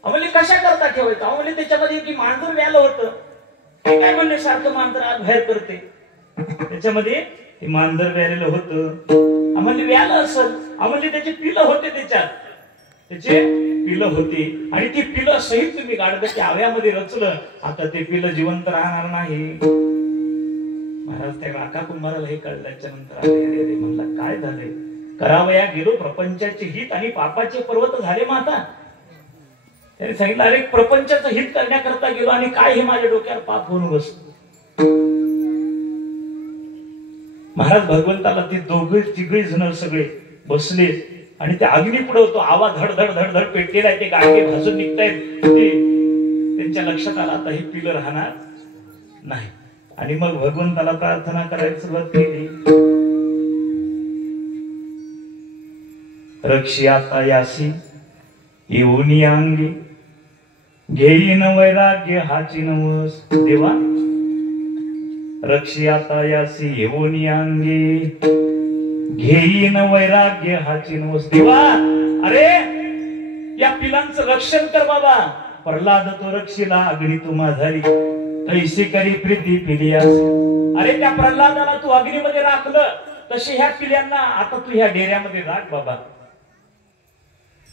म्हणले कशा करता ठेवायचं. म्हणले त्याच्यामध्ये की मांजर व्यालं होतं. ते काय म्हणले सारखं मांजर आत बाहेर करते, त्याच्यामध्ये ते मांजर व्यालेलं होतं. म्हणले व्यालं असं. म्हणले त्याचे पिलं होते, त्याच्यात त्याचे पिलं होती आणि ती पिलं सहित तुम्ही गाडगं त्या आव्यामध्ये रचलं. आता ते पिलं जिवंत राहणार नाही. महाराज त्या काका कुंभाराला हे कळल्याच्या नंतर अरे म्हणला काय झालंय? करावया गेलो प्रपंचाचे हित आणि पापाचे पर्वत झाले माता. त्याने सांगितलं अरे प्रपंचाचं हित करण्याकरता गेलो आणि काय हे माझ्या डोक्यावर पाप होऊन बसलं. महाराज भगवंताला ते दोघे तिघे जण सगळे बसले आणि त्या अग्नी पुढे होतो. आवाज धड धड धड धड पेटलेला आहे. ते गाडगे भाजून निघतायत. ते त्यांच्या लक्षात आलं आता हे पिलं राहणार नाही. आणि मग भगवंताला प्रार्थना करायला सुरुवात केली. रक्षी आता यासी येऊनी अंगी घेईन वैराग्य हाची नवस. देवा रक्षी आता यासी येऊनी अंगी घेईन वैराग्य हाची नवस. देवा अरे या पिलांचं रक्षण कर बाबा. प्रल्हाद तो रक्षीला अग्नी तुम्हा झाली तैसी करी प्रीती पिली. अरे त्या प्रल्हादाला तू अग्नीमध्ये राखलं तशी ह्या पिल्यांना आता तू ह्या डेऱ्यामध्ये राख बाबा.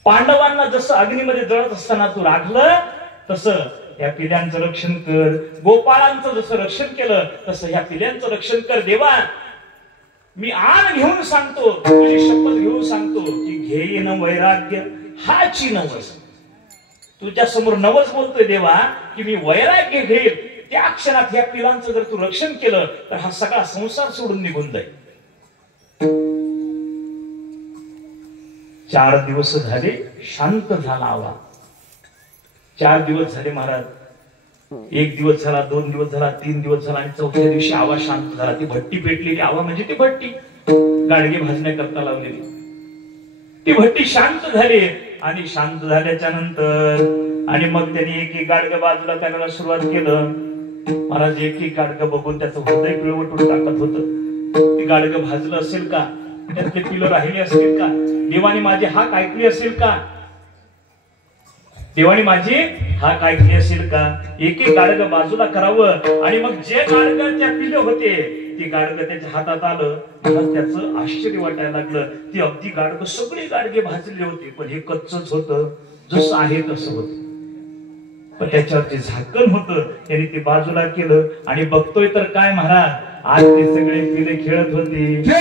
पांडवांना जसं अग्नीमध्ये जळत असताना तू राखलं तसं या पिल्यांचं रक्षण कर. गोपाळांचं जसं रक्षण केलं तसं ह्या पिल्यांचं रक्षण कर. देवा मी आण घेऊन सांगतो, तुझी शपथ घेऊन सांगतो की घेईन वैराग्य हाची नवस. तुझ्या समोर नवस बोलतोय देवा की मी वैराग्य घेईल. त्या क्षणात ह्या पिलांचं जर तू रक्षण केलं तर हा सगळा संसार सोडून निघून जाईल. 4 दिवस झाले शांत झाला आवा. 4 दिवस झाले महाराज. 1 दिवस झाला, 2 दिवस झाला, 3 दिवस झाला आणि 4थ्या दिवशी आवा शांत झाला. ती भट्टी पेटलेली. आवा म्हणजे ती भट्टी गाडगे भाजण्याकरता लावलेली. ती भट्टी शांत झाली आणि शांत झाल्याच्या नंतर आणि मग त्यांनी एक एक गाडगं बाजूला करायला सुरुवात केलं. महाराज एक एक गाडगं बघून त्याचं हृदय पिळवटून टाकत होतं. ते गाडगं भाजलं असेल का? त्यातले पिलं राहिले असतील का? देवाने माझी हाक ऐकली असेल का? देवाने माझी हाक ऐकली असेल का? एक एक गाडगं बाजूला करावं आणि मग जे गाडगं त्या पिलं होते ते गाडगं त्याच्या हातात आलं. मला त्याचं आश्चर्य वाटायला लागलं. ती अगदी गाडगं सगळे गाडगे भाजले होते पण हे कच्चच होतं, जसं आहे तसं होतं. पण त्याच्यावर जे झाकण होतं त्याने ते बाजूला केलं आणि बघतोय तर काय महाराज, आज ते सगळे पिले खेळत होते.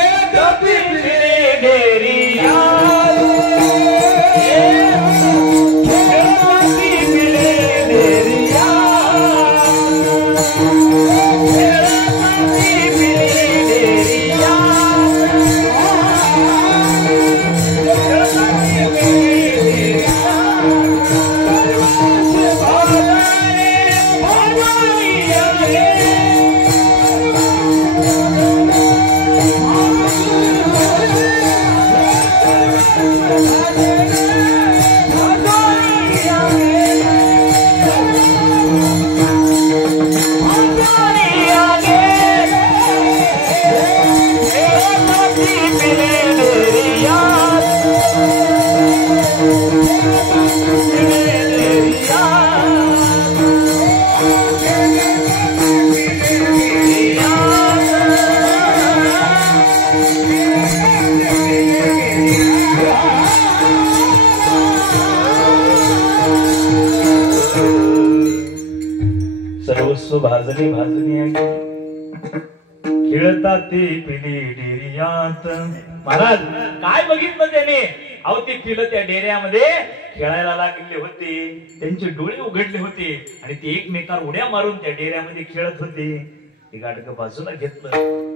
भाजली भाजली खेळता ते पिले डेरियात. महाराज काय बघितलं त्याने? अहो ते पिलं त्या डेऱ्यामध्ये खेळायला लागले होते. त्यांचे डोळे उघडले होते आणि ते एकमेकावर उड्या मारून त्या डेऱ्यामध्ये खेळत होते. ते गाडगं बाजूला घेतलं.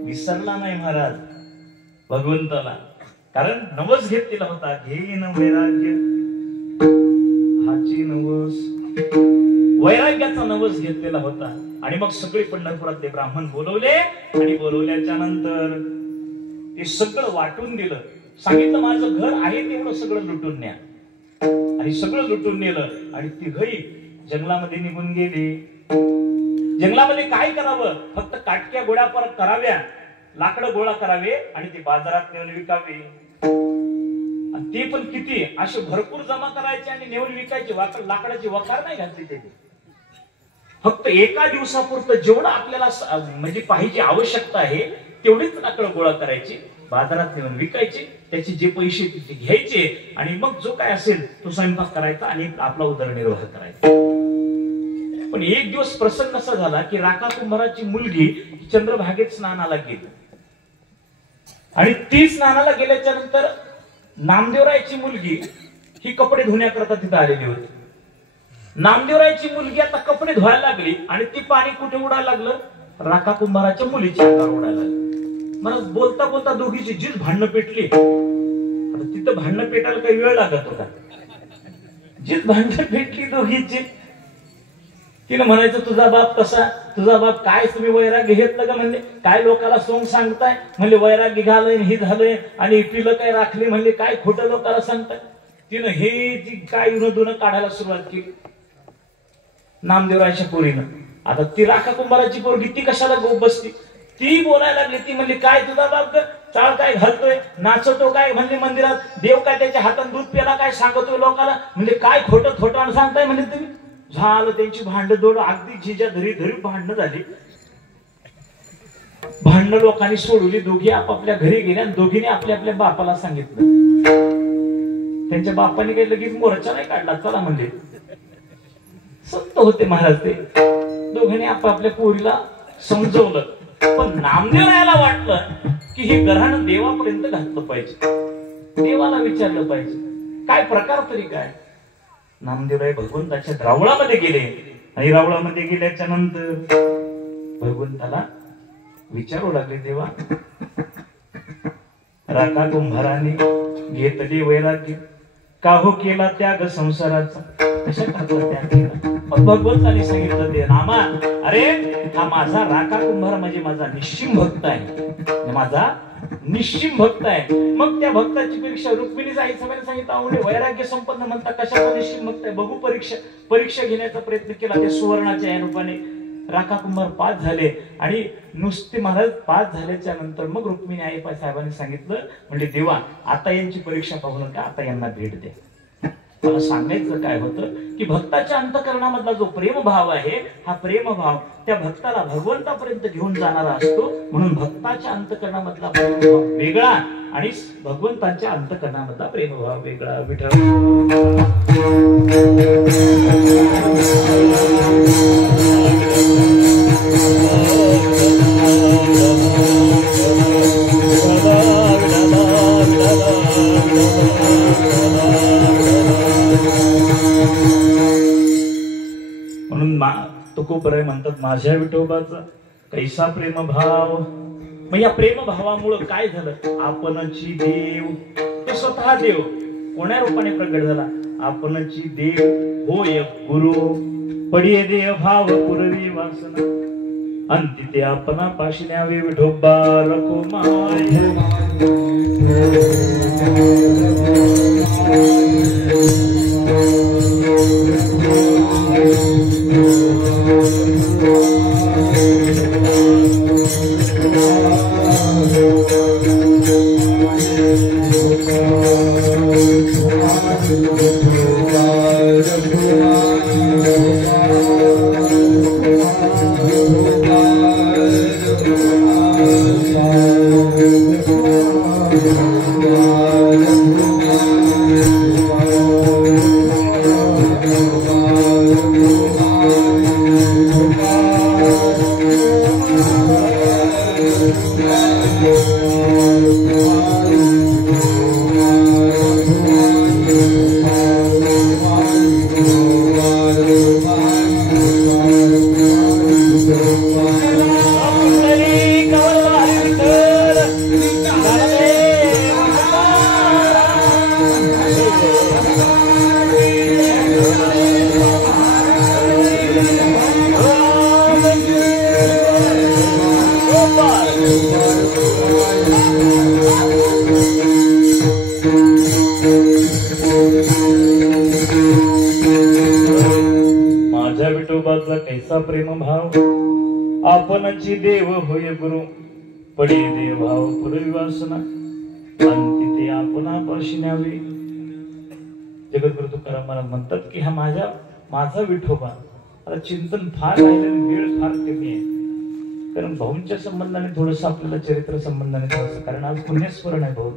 विसरला नाही महाराज भगवंताला, कारण नवस घेतलेला होता. घेईन वैराग्य हाची नवस. वैराग्याचा नवस घेतलेला होता. आणि मग सगळे पंढरपुरातले ब्राह्मण बोलवले आणि बोलवल्याच्या नंतर ते सगळं वाटून दिलं. सांगितलं माझं घर आहे तेवढं सगळं लुटून न्या. आणि सगळं लुटून नेलं आणि तिघही जंगलामध्ये निघून गेले. जंगलामध्ये काय करावं? फक्त काटक्या गोळ्या परत कराव्या, लाकडं गोळा करावे आणि ते बाजारात नेऊन विकावे. आणि ते पण किती असे भरपूर जमा करायचे आणि नेऊन विकायचे. लाकडाची वखार नाही घातली त्याची. फक्त एका दिवसापुरतं जेवढं आपल्याला म्हणजे पाहिजे आवश्यकता आहे तेवढीच लाकडं गोळा करायची. बाजारात नेऊन विकायचे, त्याचे जे पैसे ते घ्यायचे आणि मग जो काय असेल तो स्वयंपाक करायचा आणि आपला उदरनिर्वाह करायचा. पण एक दिवस प्रसंग असा झाला की राका कुंभाराची मुलगी चंद्रभागेत स्नानाला गेली आणि ती स्नानाला गेल्याच्या नंतर नामदेवरायची मुलगी ही कपडे धुण्याकरता तिथे आलेली होती. नामदेवरायची मुलगी आता कपडे धुवायला लागली आणि ती पाणी कुठे उडायला लागलं, राका कुंभाराच्या मुलीच्या अंगावर उडायला लागलं. मला बोलता बोलता दोघीची जीच भांडणं पेटली. आता तिथं भांडणं पेटायला काही वेळ लागत होता. जीच भांडणं पेटली दोघीची. तिनं म्हणायचं तुझा बाप कसा, तुझा बाप काय, तुम्ही वैराग्य घेतलं का, म्हणले काय लोकाला सोंग सांगताय, म्हणले वैराग्य घालय हे झालंय आणि पिलं काय राखली, म्हणले काय खोटं लोकाला सांगताय. तिनं हे जी काय विनोदून काढायला सुरुवात केली नामदेवरायच्या पोरीनं. आता ती राखा कुंभाराची पोरगी ती कशाला गोप बसती, ती बोलायला लागली. ती म्हणली काय तुझा बाप चाळ काय घालतोय, नाचतो काय, म्हणजे मंदिरात देव काय त्याच्या हातात दूध प्याला काय सांगतोय लोकाला, म्हणजे काय खोटं थोटाण सांगताय म्हणजे तुम्ही. झालं त्यांची भांडण दोड अगदी झिजा धरी धरी भांडणं झाली. भांडणं लोकांनी सोडवली. दोघी आपापल्या घरी गेल्या आणि दोघीने आपल्या आपल्या बापाला सांगितलं. त्यांच्या बापाने काही लगेच मोर्चा नाही काढला, चला म्हणजे संत होते महाराज ते. दोघांनी आपापल्या पोरीला समजवलं. पण नामदेवरायला वाटलं की हे घरानं देवापर्यंत घातलं पाहिजे, देवाला विचारलं पाहिजे काय प्रकार तरी काय. नामदेवराय भगवंताच्या रावळामध्ये गेले आणि रावळामध्ये गेल्याच्या नंतर भगवंताला विचारू लागले, देवा राका कुंभाराने घेतले वैराग्य, का हो केला त्याग संसाराचा, कशा टाकला त्याग केला. मग भगवंताने सांगितलं ते रामा, अरे हा माझा राका कुंभार म्हणजे माझा निश्चिम भक्त आहे, माझा निश्चिम भक्त आहे. मग त्या भक्ताची परीक्षा रुक्मिणीचा आई सगळ्यांना सांगितलं, वैराग्य संपन्न म्हणता कशाचा निश्चिम भक्त आहे, बघू परीक्षा घेण्याचा प्रयत्न केला. त्या सुवर्णाच्या या रूपाने राका कुंभार पास झाले आणि नुसते महाराज पास झाल्याच्या नंतर मग रुक्मिणी आई साहेबांनी सांगितलं, म्हणजे देवा आता यांची परीक्षा पाहू नका, आता यांना भेट द्या. मला सांगायचं काय होतं की भक्ताच्या अंतःकरणामधला जो प्रेमभाव आहे, हा प्रेमभाव त्या भक्ताला भगवंतापर्यंत घेऊन जाणारा असतो. म्हणून भक्ताच्या अंतःकरणामधला प्रेमभाव वेगळा आणि भगवंताच्या अंतःकरणामधला प्रेमभाव वेगळा. विठ्ठल म्हणून तुकोबराय म्हणतात, माझ्या विठोबाचा कैसा प्रेमभाव. मग या प्रेमभावामुळं काय झालं, आपणची देव, तो स्वतः देव कोण्या रूपाने प्रगट झाला, आपणची देव होय गुरु, पडिये देव भाव पुरवी वासना, अंती ते आपणा पाशी न्यावे विठोबा रखो माय. माझ्या विठोबाचा कैसा प्रेमभाव, आपणची देव होय गुरु, पडी देव भाव पुरवी वासना, अंती ते आपणा पाशी न्यावे. जगद्गुरु तुकाराम महाराज म्हणतात की हा माझा विठोबा. आता चिंतन फार राहिलं, वेळ फार कमी आहे. कारण भाऊंच्या संबंधाने थोडस आपल्याला चरित्र संबंधाने थोडस, कारण आज पुण्यस्मरण आहे भाऊ,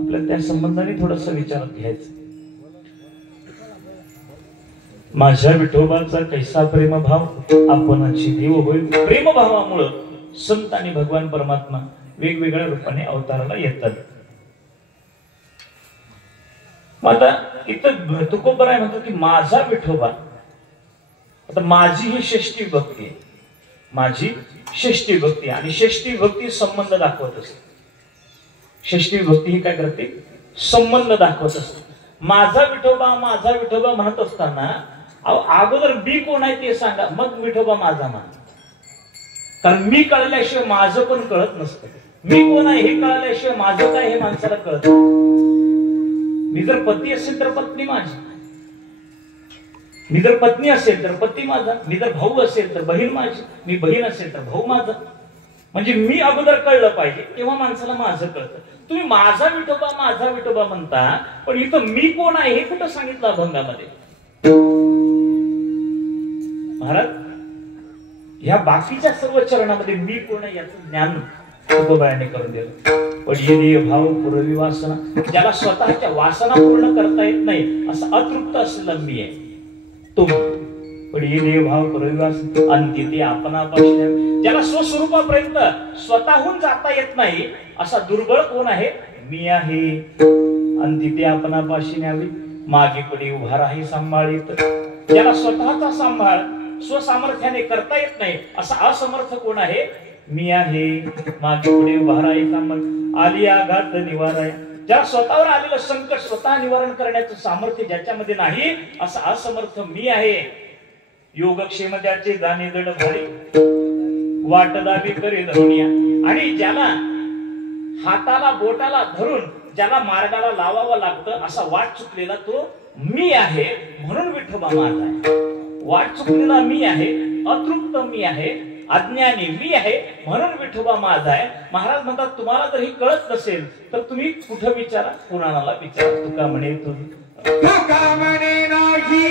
आपल्याला त्या संबंधाने थोडस विचारात घ्यायचं. माझ्या विठोबाचा कैसा प्रेमभाव आपणाची देव होईल. प्रेमभावामुळं संत आणि भगवान परमात्मा वेगवेगळ्या रूपाने अवताराला येतात. मग आता इथं तुकोबराय म्हणतो की माझा विठोबा, आता माझी ही षष्टी भक्ती आहे, माझी षष्टी भक्ती, आणि षष्टी भक्ती संबंध दाखवत असते. षष्टी भक्ती ही काय करते, संबंध दाखवत असते. माझा विठोबा म्हणत असताना अगोदर मी कोण आहे ते सांगा, मग विठोबा माझा मान. कारण मी कळल्याशिवाय माझं पण कळत नसतं. मी कोण आहे हे कळल्याशिवाय माझं काय हे माणसाला कळत. मी जर पती असेल तर पत्नी माझी, मी जर पत्नी असेल तर पती माझा, मी जर भाऊ असेल तर बहीण माझी, मी बहीण असेल तर भाऊ माझा. म्हणजे मी अगोदर कळलं पाहिजे, तेव्हा माणसाला माझं कळतं. तुम्ही माझा विठोबा म्हणता, पण इथं मी कोण आहे हे कुठं सांगितलं अभंगामध्ये. महाराज ह्या बाकीच्या सर्व चरणामध्ये मी कोण आहे याचं ज्ञान तुकोबायाने करून दिलं. पण ये भाव पुरवी वासना, ज्याला स्वतःच्या वासना पूर्ण करता येत नाही असा अतृप्त असलेला मी आहे तो. पण ये भाव पुरवी वासना अंती ते आपणापासून, ज्याला स्वस्वरूपापर्यंत स्वतःहून जाता येत नाही असा दुर्बळ कोण आहे, मी आहे. अंती ते आपणापाशी न्यावी, मागे पुढे उभा राही सांभाळीत, ज्याला स्वतःचा सांभाळ स्वसामर्थ्याने करता येत नाही असा असमर्थ कोण आहे, मी आहे. मागे पुढे उभा राही सांभाळ, आली आघात निवाराय, ज्याला स्वतःवर आलेलं संकट स्वतः निवारण करण्याचं सामर्थ्य ज्याच्यामध्ये नाही असा असमर्थ मी आहे. योगक्षेम ज्याचे जाणे जड भारी, वाट दाबी करे धरुनिया, आणि ज्याला हाताला बोटाला धरून ज्याला मार्गाला लावावं लागतं असा वाट चुकलेला तो मी आहे. म्हणून विठोबा माझा आहे. वाट चुकलेला मी आहे, अतृप्त मी आहे, अज्ञानी मी आहे, म्हणून विठोबा माझा आहे. महाराज म्हणतात तुम्हाला जर हे कळत नसेल तर तुम्ही कुठं विचारा, पुराणाला विचारा. तुका म्हणे तुका म्हणे नाही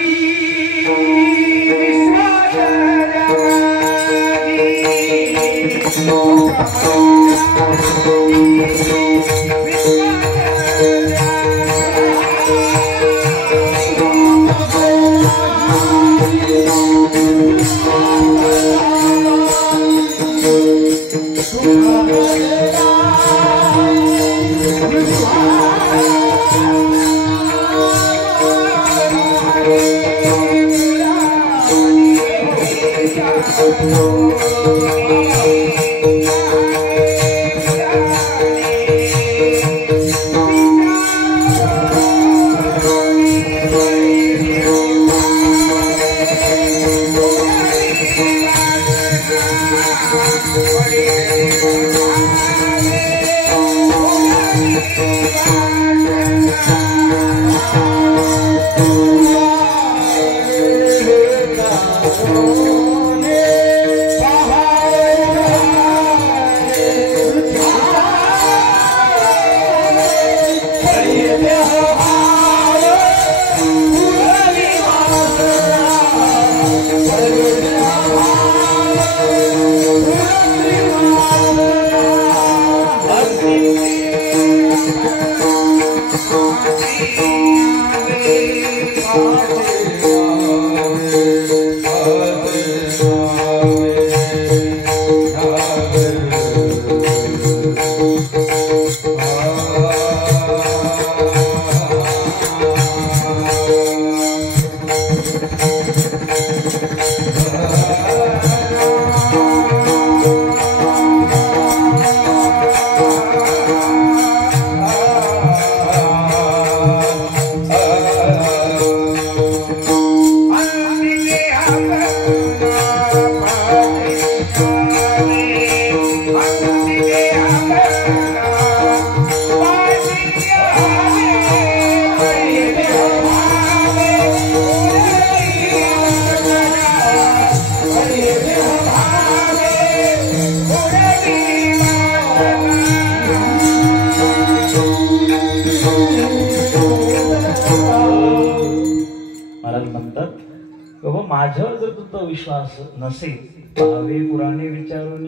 भगवंत विश्वास नसेल पाहावे पुराणे विचारून.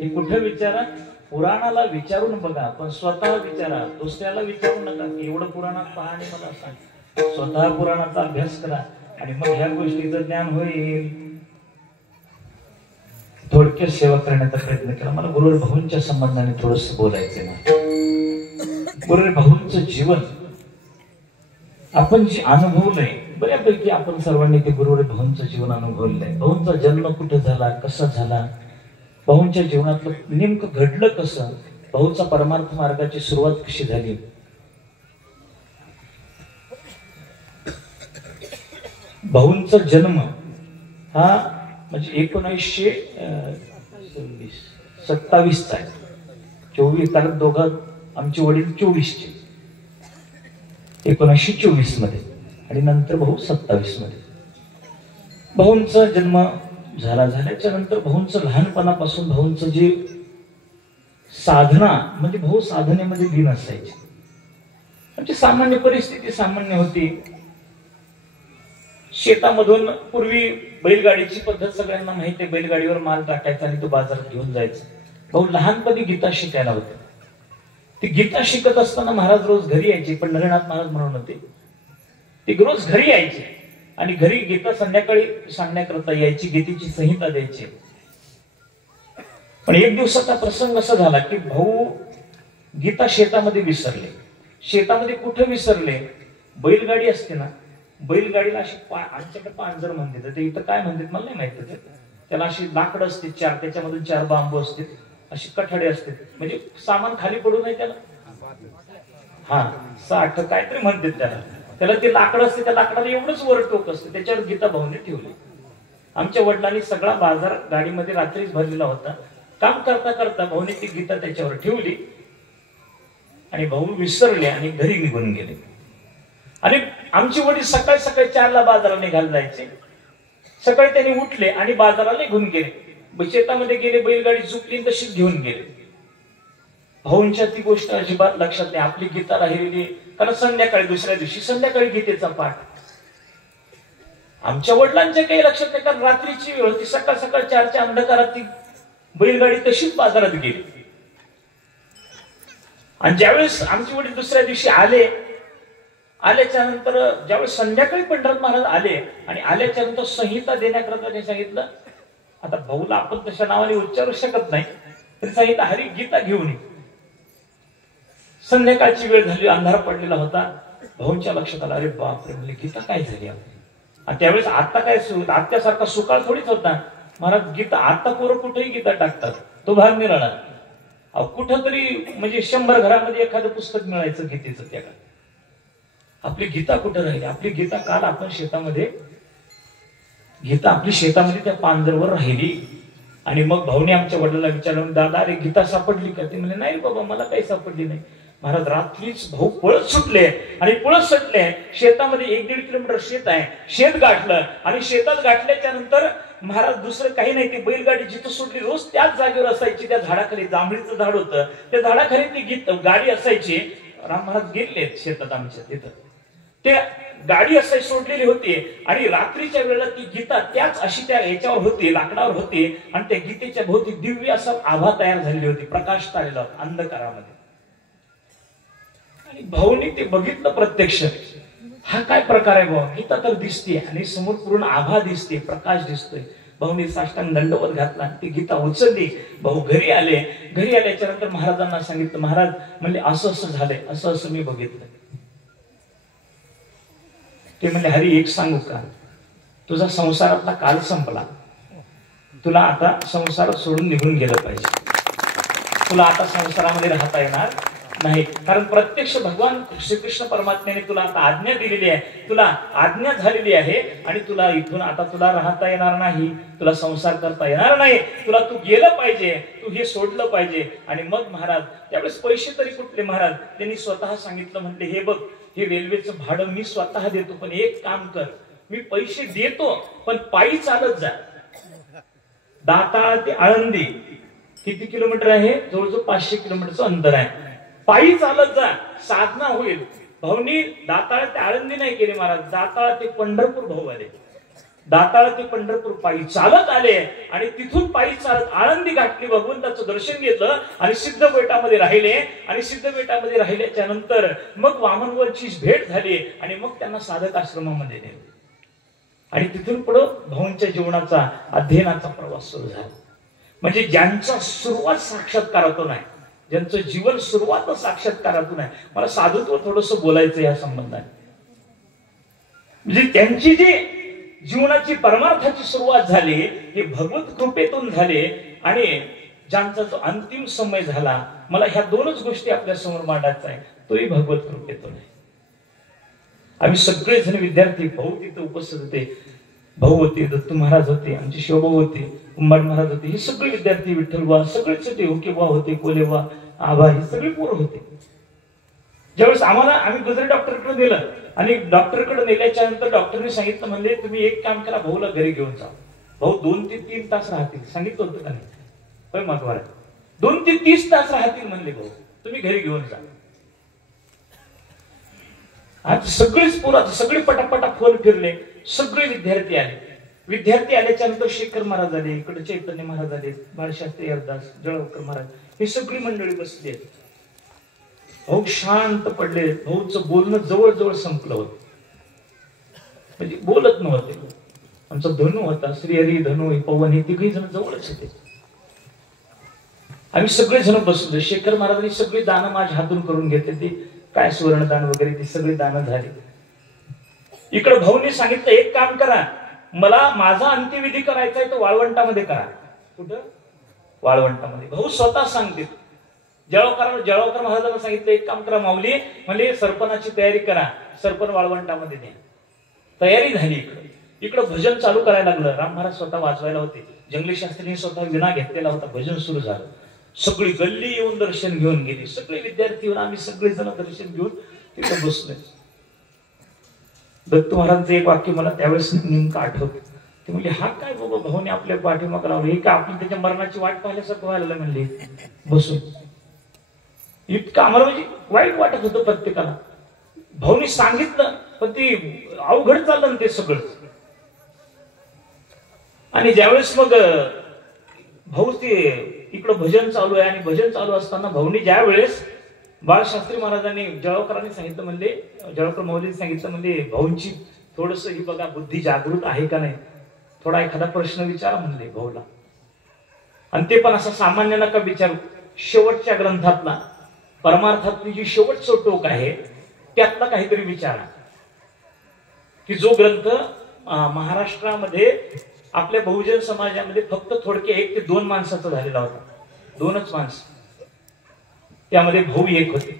हे कुठे विचारा? पुराणाला विचारून बघा, पण स्वतः विचारा, दुसऱ्याला विचारू नका की एवढं पुराणात पहा आणि मला सांग. स्वतः पुराणाचा अभ्यास करा आणि मग ह्या गोष्टीचं ज्ञान होईल. थोडक्यात सेवा करण्याचा प्रयत्न केला. मला गुरुवर भाऊंच्या संबंधाने थोडस बोलायचं ना. गुरुवर भाऊंचं जीवन आपण जे अनुभवलंय, बऱ्यापैकी आपण सर्वांनी ते गुरुवर भाऊंचं जीवन अनुभवलंय. भाऊंचा जन्म कुठे झाला, कसा झाला, भाऊंच्या जीवनातलं नेमकं घडलं कसं, भाऊचा परमार्थ मार्गाची सुरुवात कशी झाली. भाऊंचा जन्म हा म्हणजे 1927 आहे. 24, कारण दोघं आमचे वडील 24चे, 1924 मध्ये आणि नंतर भाऊ 27 मध्ये. भाऊंचा जन्म झाल्याच्या नंतर भाऊंचं लहानपणापासून भाऊंचं जे साधना, म्हणजे भाऊ साधनेमध्ये लीन असायचे. म्हणजे सामान्य परिस्थिती सामान्य होती. शेतामधून पूर्वी बैलगाडीची पद्धत सगळ्यांना माहिती आहे. बैलगाडीवर माल टाकायचा आणि तो बाजारात घेऊन जायचा. भाऊ लहानपणी गीता शिकायला होते. ती गीता शिकत असताना महाराज रोज घरी यायचे. पंढरीनाथ महाराज म्हणून होते, ते रोज घरी यायचे आणि घरी गीता संध्याकाळी सांगण्याकरता यायची, गीतेची संहिता द्यायची. पण एक दिवसाचा प्रसंग असा झाला की भाऊ गीता शेतामध्ये विसरले. शेतामध्ये कुठे विसरले? बैलगाडी असते ना, बैलगाडीला अशी आमच्याकडे पांजर म्हणतात, ते इथं काय म्हणतात मला नाही माहिती. त्याला अशी लाकडं असते 4, त्याच्यामधून 4 बांबू असते, अशी कठाडे असते, म्हणजे सामान खाली पडू नये त्याला. हा 60 काहीतरी म्हणतात त्याला. त्याला ते लाकड असते, त्या लाकडाला एवढंच वर टोक असते, त्याच्यावर गीता भाऊने ठेवली. आमच्या वडिलांनी सगळा बाजार गाडीमध्ये रात्रीच भरलेला होता. काम करता करता भाऊने ती गीता त्याच्यावर ठेवली आणि भाऊ विसरले आणि घरी निघून गेले. आणि आमचे वडील सकाळी 4ला बाजाराला निघायला जायचे. सकाळी त्यांनी उठले आणि बाजाराला निघून गेले. शेतामध्ये गेले, बैलगाडी चुकली तशीच घेऊन गेले. भाऊंच्या ती गोष्ट अजिबात लक्षात नाही. आपली गीता राहिलेली, कारण संध्याकाळी दुसऱ्या दिवशी संध्याकाळी गीतेचा पाठ. आमच्या वडिलांच्या काही लक्षात नाही, कारण रात्रीची वेळ होती. सकाळ 4च्या अंधकारात ती बैलगाडी तशीच बाजारात गेली. आणि ज्यावेळेस आमचे वडील दुसऱ्या दिवशी आल्याच्या नंतर ज्यावेळेस संध्याकाळी पंढरनाथ महाराज आले आणि आल्याच्या नंतर संहिता देण्याकरता त्यांनी सांगितलं, आता भाऊला आपण तशा नावाने उच्चारू शकत नाही, तरी सांगितलं हरी गीता घेऊन ये. संध्याकाळची वेळ झाली, अंधार पडलेला होता. भाऊंच्या लक्षात आला, अरे बापरे, म्हणजे गीता काय झाली. आणि त्यावेळेस आता काय आत्यासारखा सुकाळ थोडीच होता. महाराज गीता आता पोरं कुठेही गीता टाकतात, तो भाग निराळा. कुठंतरी म्हणजे 100 घरामध्ये एखादं पुस्तक मिळायचं गीतेचं. त्या काळात आपली गीता कुठं राहिली? आपली गीता काल आपण आपली शेतामध्ये त्या पांजरवर राहिली. आणि मग भाऊने आमच्या वडिलांना विचारलं, दादा अरे गीता सापडली का? ते म्हणजे नाही बाबा, मला काही सापडली नाही. महाराज रात्रीच भाऊ पळत सुटले आणि पळत सुटले. शेतामध्ये 1-1.5 किलोमीटर शेत आहे, शेत गाठलं आणि शेतात गाठल्याच्या नंतर महाराज दुसरं काही नाही, ती बैलगाडी जिथं सुटली रोज त्याच जागेवर असायची. त्या झाडाखाली जांभळीचं झाड होतं, त्या झाडाखाली ती गाडी असायची. राम महाराज गेले शेतात आमच्या तिथं, ते गाडी असायची सोडलेली होती आणि रात्रीच्या वेळेला ती गीता त्याच अशी त्या याच्यावर होती, लाकडावर होती आणि त्या गीतेच्या भोवती दिव्य असा आभा तयार झालेली होती, प्रकाश आलेला होता अंधकारामध्ये. आणि भाऊनी ते बघितलं प्रत्यक्ष, हा काय प्रकार आहे भाऊ? गीता तर दिसते आणि समोर पूर्ण आभा दिसते, प्रकाश दिसतोय. भाऊनी साष्टांग दंडवत घातला, ती गीता उचलली. भाऊ घरी आले. घरी आल्याच्या नंतर महाराजांना सांगितलं. महाराज म्हणले असं असं झालंय, असं असं मी बघितलं. ते म्हणले, हरी एक सांगू का, तुझा संसारातला काल संपला, तुला आता संसार सोडून निघून गेलं पाहिजे, तुला आता संसारामध्ये राहता येणार नाही. कारण प्रत्यक्ष भगवान श्रीकृष्ण परमात्म्याने तुला आता आज्ञा दिलेली आहे, तुला आज्ञा झालेली आहे आणि तुला इथून आता तुला राहता येणार नाही, तुला संसार करता येणार नाही, तुला तू गेलं पाहिजे, तू हे सोडलं पाहिजे. आणि मग महाराज त्यावेळेस पैसे तरी कुठले महाराज, त्यांनी स्वतः सांगितलं, म्हणते हे बघ, हे रेल्वेचं भाडं मी स्वतः देतो, पण एक काम कर, मी पैसे देतो पण पायी चालत जा. दाताळ ते आळंदी किती किलोमीटर आहे? जवळजवळ 500 किलोमीटरचं अंतर आहे. पायी चालत जा, साधना होईल. भाऊनी दाताळ ते आळंदी नाही केली महाराज, दाताळ ते पंढरपूर भाऊ आले. दाताळ ते पंढरपूर पायी चालत आले आणि तिथून पायी चालत आळंदी गाठली, भगवंताचं दर्शन घेतलं आणि सिद्ध बेटामध्ये राहिले. आणि सिद्ध बेटामध्ये राहिल्याच्या नंतर मग वामनवरची भेट झाली आणि मग त्यांना साधक आश्रमामध्ये नेले. आणि तिथून पुढे भाऊंच्या जीवनाचा अध्ययनाचा प्रवास सुरू झाला. म्हणजे ज्यांचा सुरुवात साक्षात्कारातून आहे, ज्यांचं जीवन सुरुवात साक्षात्कारातून आहे. मला साधुत्व थोडस बोलायचं या संबंधाने. म्हणजे त्यांची जी जीवनाची परमार्थाची सुरुवात झाली हे भगवत कृपेतून झाले. आणि ज्यांचा जो अंतिम समय झाला, मला ह्या दोनच गोष्टी आपल्या समोर मांडायचा आहे, तोही भगवत कृपेतून आहे. आम्ही सगळेजण विद्यार्थी, भाऊ तिथे उपस्थित होते, भाऊ होते, दत्तू महाराज होते, आमचे शिवभाऊ होते, कुंभार महाराज होते, हे सगळे विद्यार्थी, विठ्ठलबा सगळेच होते, हुकेबा होते, कोलेबा, आबा, हे सगळे पोरं होते. ज्यावेळेस आम्ही गुजरी डॉक्टरकडे नेलं आणि डॉक्टरकडे नेल्याच्या नंतर डॉक्टरने सांगितलं, म्हणले तुम्ही एक काम करा, भाऊला घरी घेऊन जा. भाऊ 2 ते 3 तास राहतील. सांगितलं होतं का नाही? होय मागवार 2 ते 30 तास राहतील म्हणले, भाऊ तुम्ही घरी घेऊन जा. आज सगळेच पोरं, सगळे पटापटा फोन फिरले, सगळे विद्यार्थी आले. विद्यार्थी आल्याच्या नंतर शेखर महाराज आले, इकडे चैतन्य महाराज आले, बाळशास्त्री अरदास, जळगावकर महाराज, ही सगळी मंडळी बसली आहेत. भाऊ शांत पडले. भाऊचं बोलणं जवळजवळ संपलं होतं, म्हणजे बोलत नव्हते. आमचा धनु होता, श्रीहरी, धनु, पवन, हे तिघही जण जवळच होते. आम्ही सगळेजण बसलो. शेखर महाराजांनी सगळी दानं माझ्या हातून करून घेतले, ती काय सुवर्णदान वगैरे ती सगळी दानं झाली. इकडे भाऊनी सांगितलं, एक काम करा, मला माझा अंत्यविधी करायचा आहे तो वाळवंटामध्ये करा. कुठं? वाळवंटामध्ये. भाऊ स्वतः सांगतील. जळगावकर महाराजांना सांगितलं, एक काम करा माऊली, म्हणजे सरपणाची तयारी करा, सरपण वाळवंटामध्ये द्या. तयारी झाली. इकडं भजन चालू करायला लागलं. राम महाराज स्वतः वाजवायला होते, जंगली शास्त्रींनी स्वतः विना घेतलेला होता. भजन सुरू झालं. सगळी गल्ली येऊन दर्शन घेऊन गेली. सगळे विद्यार्थी येऊन आम्ही सगळेजण दर्शन घेऊन तिथं बसलोय. दत्त महाराजांचं एक वाक्य मला त्यावेळेस नेमकं आठवतं. ते म्हणजे, हा काय बाबा भाऊने आपल्या पाठीमागे लावलं, हे का आपण त्याच्या मरणाची वाट पाहिल्यासारखं व्हायला म्हणले बसून. इतकं आम्हाला म्हणजे वाईट वाटत होतं प्रत्येकाला. भाऊनी सांगितलं पण ते अवघड चाललं ते सगळं. आणि ज्यावेळेस मग भाऊ ते इकडं भजन चालू आहे आणि भजन चालू असताना भाऊनी ज्या वेळेस बाळशास्त्री महाराजांनी जळगावकरांनी सांगितलं, म्हणजे जळगावकर मौलींनी सांगितलं, म्हणजे भाऊंची थोडस ही बघा बुद्धी जागृत आहे का नाही, थोडा एखादा प्रश्न विचारा म्हणले भाऊला. आणि ते पण असं सामान्य नका विचारू, शेवटच्या ग्रंथातला परमार्थातली जी शेवटचं टोक आहे त्यातला काहीतरी विचारा. की जो ग्रंथ महाराष्ट्रामध्ये आपल्या बहुजन समाजामध्ये फक्त थोडके 1 ते 2 माणसाचा झालेला होता. 2च माणसं, त्यामध्ये भाऊ एक होते.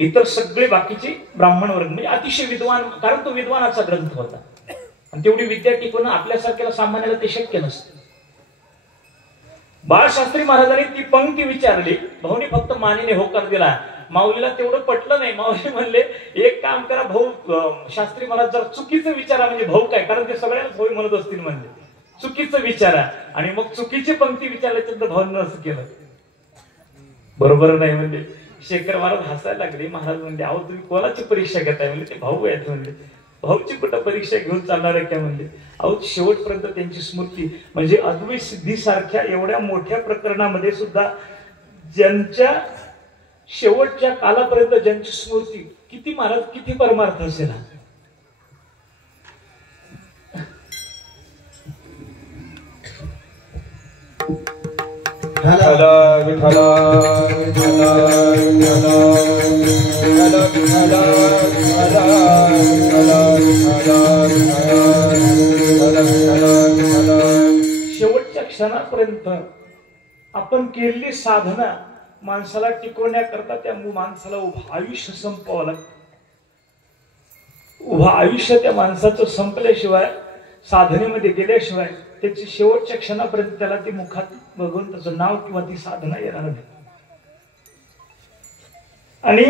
इतर सगळे बाकीचे ब्राह्मण वर्ग, म्हणजे अतिशय विद्वान, कारण तो विद्वानाचा ग्रंथ होता. आणि तेवढी विद्या टिकवणं आपल्यासारख्याला सामान्याला ते शक्य नसतं. बाळशास्त्री महाराजांनी ती पंक्ती विचारली, भाऊनी फक्त मानेने होकार दिला. माऊलीला तेवढं पटलं नाही. माऊली म्हणले, एक काम करा भाऊ, शास्त्री महाराज जरा चुकीचं विचारा. म्हणजे भाऊ काय, कारण ते सगळ्यांनाच भाऊ म्हणत असतील, म्हणले चुकीचं विचारा. आणि मग चुकीची पंक्ती विचारल्यानंतर भाऊंना असं केलं, बरोबर नाही म्हणले. शेखर महाराज हसायला लागले. महाराज म्हणले, अहो तुम्ही कोणाची परीक्षा घेताय? म्हणजे ते भाऊ आहेत म्हणले. भाऊची कुठं परीक्षा घेऊन चालणार आहे काय म्हणले. अहो शेवटपर्यंत त्यांची स्मृती, म्हणजे अद्वैत सिद्धीसारख्या एवढ्या मोठ्या प्रकरणामध्ये सुद्धा ज्यांच्या शेवटच्या कालापर्यंत ज्यांची स्मृती, किती महाराज किती परमार्थ असेल. शेवटच्या क्षणापर्यंत आपण केलेली साधना माणसाला टिकवण्याकरता त्या माणसाला उभं आयुष्य संपवावं लागतं. उभं आयुष्य त्या माणसाचं संपल्याशिवाय, साधनेमध्ये गेल्याशिवाय त्याची शेवटच्या क्षणापर्यंत त्याला ती मुखात भगवंताचं नाव किंवा ती साधना येणार नाही. आणि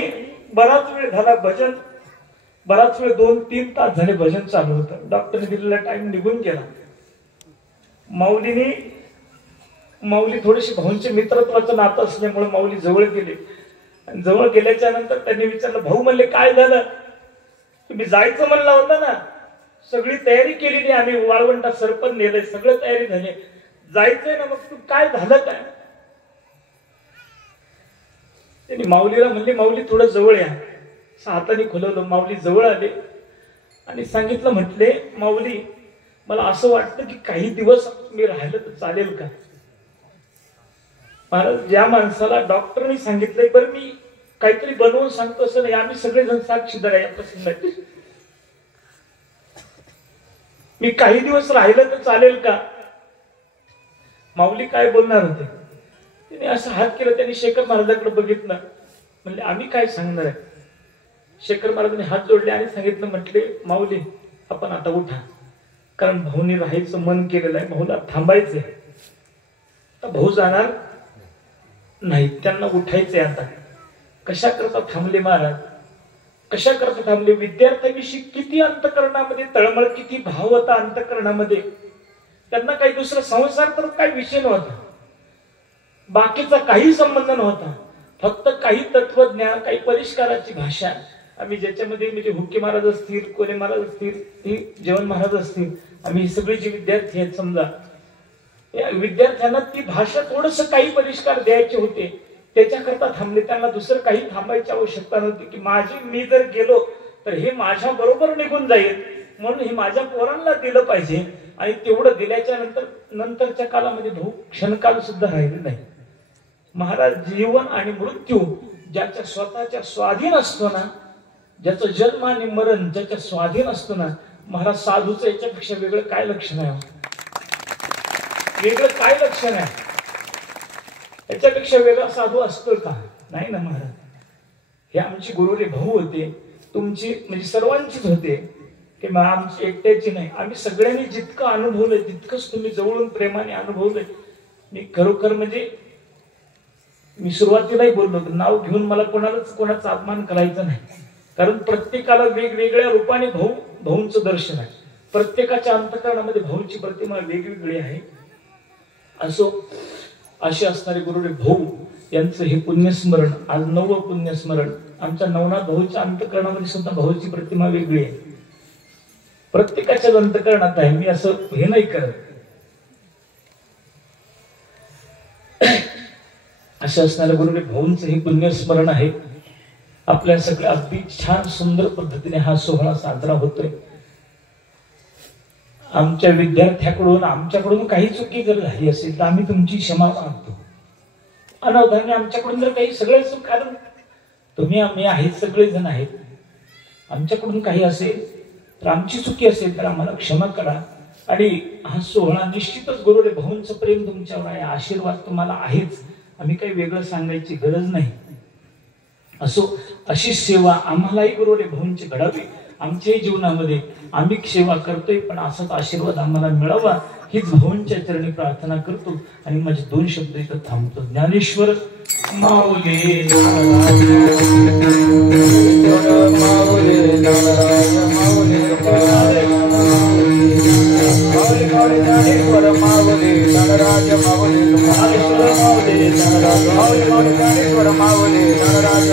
बराच वेळ झाला भजन, बराच वेळ 2-3 तास झाले भजन चालू होतं. डॉक्टरने दिलेला टाइम निघून गेला. माऊली थोडीशी भाऊंचे मित्रत्वाचं नातं असल्यामुळे माऊली जवळ गेले. आणि जवळ गेल्याच्या नंतर त्यांनी विचारलं, भाऊ म्हणले काय झालं, तुम्ही जायचं म्हणला होता ना, सगळी तयारी केलेली, आम्ही वाळवंटात सरपण नेलंय, सगळं तयारी झाली, जायचंय ना, मग तू काय झालं काय? त्यांनी माऊलीला म्हणले, माऊली थोडं जवळ या. हाताने खुलवलं, माऊली जवळ आले आणि सांगितलं, म्हटले माऊली मला असं वाटतं की काही दिवस मी राहिलं तर चालेल का? महाराज, ज्या माणसाला डॉक्टरने सांगितलंय, बरं मी काहीतरी बनवून सांगतो असं नाही, आम्ही सगळेजण साक्षीदार आहे या प्रसंगाची, मी काही दिवस राहिलं तर चालेल का? माऊली काय बोलणार होते? त्याने असं हात केला, त्यांनी शेखर महाराजांकडे बघितलं, म्हणले आम्ही काय सांगणार आहे? शेखर महाराजांनी हात जोडले आणि सांगितलं, म्हटले माऊली आपण आता उठा, कारण भाऊनी राहायचं मन केलेलं आहे, भाऊला थांबायचंय, आता भाऊ जाणार नाही, त्यांना उठायचंय. आता कशा करता थांबले महाराज? कशा करता थांबले? विद्यार्थ्यांविषयी किती अंतकरणामध्ये तळमळ, किती भाव होता अंतकरणामध्ये. त्यांना काही दुसरा संसार तर काही विषय नव्हता, बाकीचा काही संबंध नव्हता, फक्त काही तत्वज्ञान, काही परिष्काराची भाषा. आम्ही ज्याच्यामध्ये म्हणजे हुक्के महाराज असतील, कोले महाराज असतील, जेवण महाराज असतील, आम्ही सगळे जे विद्यार्थी आहेत समजा, या विद्यार्थ्यांना ती भाषा थोडस काही परिष्कार द्यायचे होते, त्याच्याकरता थांबले. त्यांना दुसरं काही थांबायची आवश्यकता नव्हती की मी जर गेलो तर हे माझ्या बरोबर निघून जाईल, म्हणून हे माझ्या पोरांना दिलं पाहिजे. आणि तेवढं दिल्याच्या नंतरच्या काळामध्ये भाऊ क्षणकाल सुद्धा राहिले नाही. महाराज जीवन आणि मृत्यू ज्याच्या स्वतःच्या स्वाधीन असतो ना, ज्याचं जन्म आणि मरण ज्याच्या स्वाधीन असतो ना, महाराज साधूचं याच्यापेक्षा वेगळं काय लक्षण आहे? वेगळं काय लक्षण आहे? याच्यापेक्षा वेगळा साधू असतो का? नाही ना महाराज. हे आमची गुरुले भाऊ होते, तुमची म्हणजे सर्वांचीच होते, की आमची एकट्याची नाही. आम्ही सगळ्यांनी जितकं अनुभवलंय तितकंच तुम्ही जवळून प्रेमाने अनुभवलंय. मी खरोखर म्हणजे मी सुरुवातीलाही बोललो, नाव घेऊन मला कोणाचा अपमान करायचा नाही, कारण प्रत्येकाला वेगवेगळ्या रूपाने भाऊंचं दर्शन आहे. प्रत्येकाच्या अंतकरणामध्ये भाऊची प्रतिमा वेगवेगळी आहे. असे असणारे गुरुदेव भाऊ यांचं हे पुण्यस्मरण, आज 9वं पुण्यस्मरण. आमच्या नवनाथ भाऊच्या अंतकरणामध्ये सुद्धा भाऊची प्रतिमा वेगळी आहे, प्रत्येकाच्या अंतकरणात आहे. मी असं हे नाही करत. असे असणाऱ्या गुरुदेव भाऊंचं हे पुण्यस्मरण आहे. आपल्या सगळ्या अगदी छान सुंदर पद्धतीने हा सोहळा साजरा होतोय. आमच्या विद्यार्थ्याकडून आमच्याकडून काही चुकी जर झाली असेल तर आम्ही तुमची क्षमा मागतो. अनावधाने आमच्याकडून जर काही सगळे चूक, कारण तुम्ही आम्ही आहेत, सगळेजण आहेत, आमच्याकडून काही असेल तर आमची चुकी असेल तर आम्हाला क्षमा करा. आणि हा सोहळा निश्चितच गुरुदेव भाऊंचं प्रेम तुमच्यावर आहे, आशीर्वाद तुम्हाला आहेच, आम्ही काही वेगळं सांगायची गरज नाही. अशी सेवा आम्हालाही गुरुदेव भाऊंची घडावी. आमच्याही जीवनामध्ये आम्ही सेवा करतोय, पण असाच आशीर्वाद आम्हाला मिळावा हीच भाऊंच्या चरणी प्रार्थना करतो. आणि माझे 2 शब्द इथं थांबतो. ज्ञानेश्वर माऊली ज्ञानेश्वर माऊली गणराज माऊली, ज्ञानेश्वर माऊली गणराज माऊली, ज्ञानेश्वर माऊली गणराज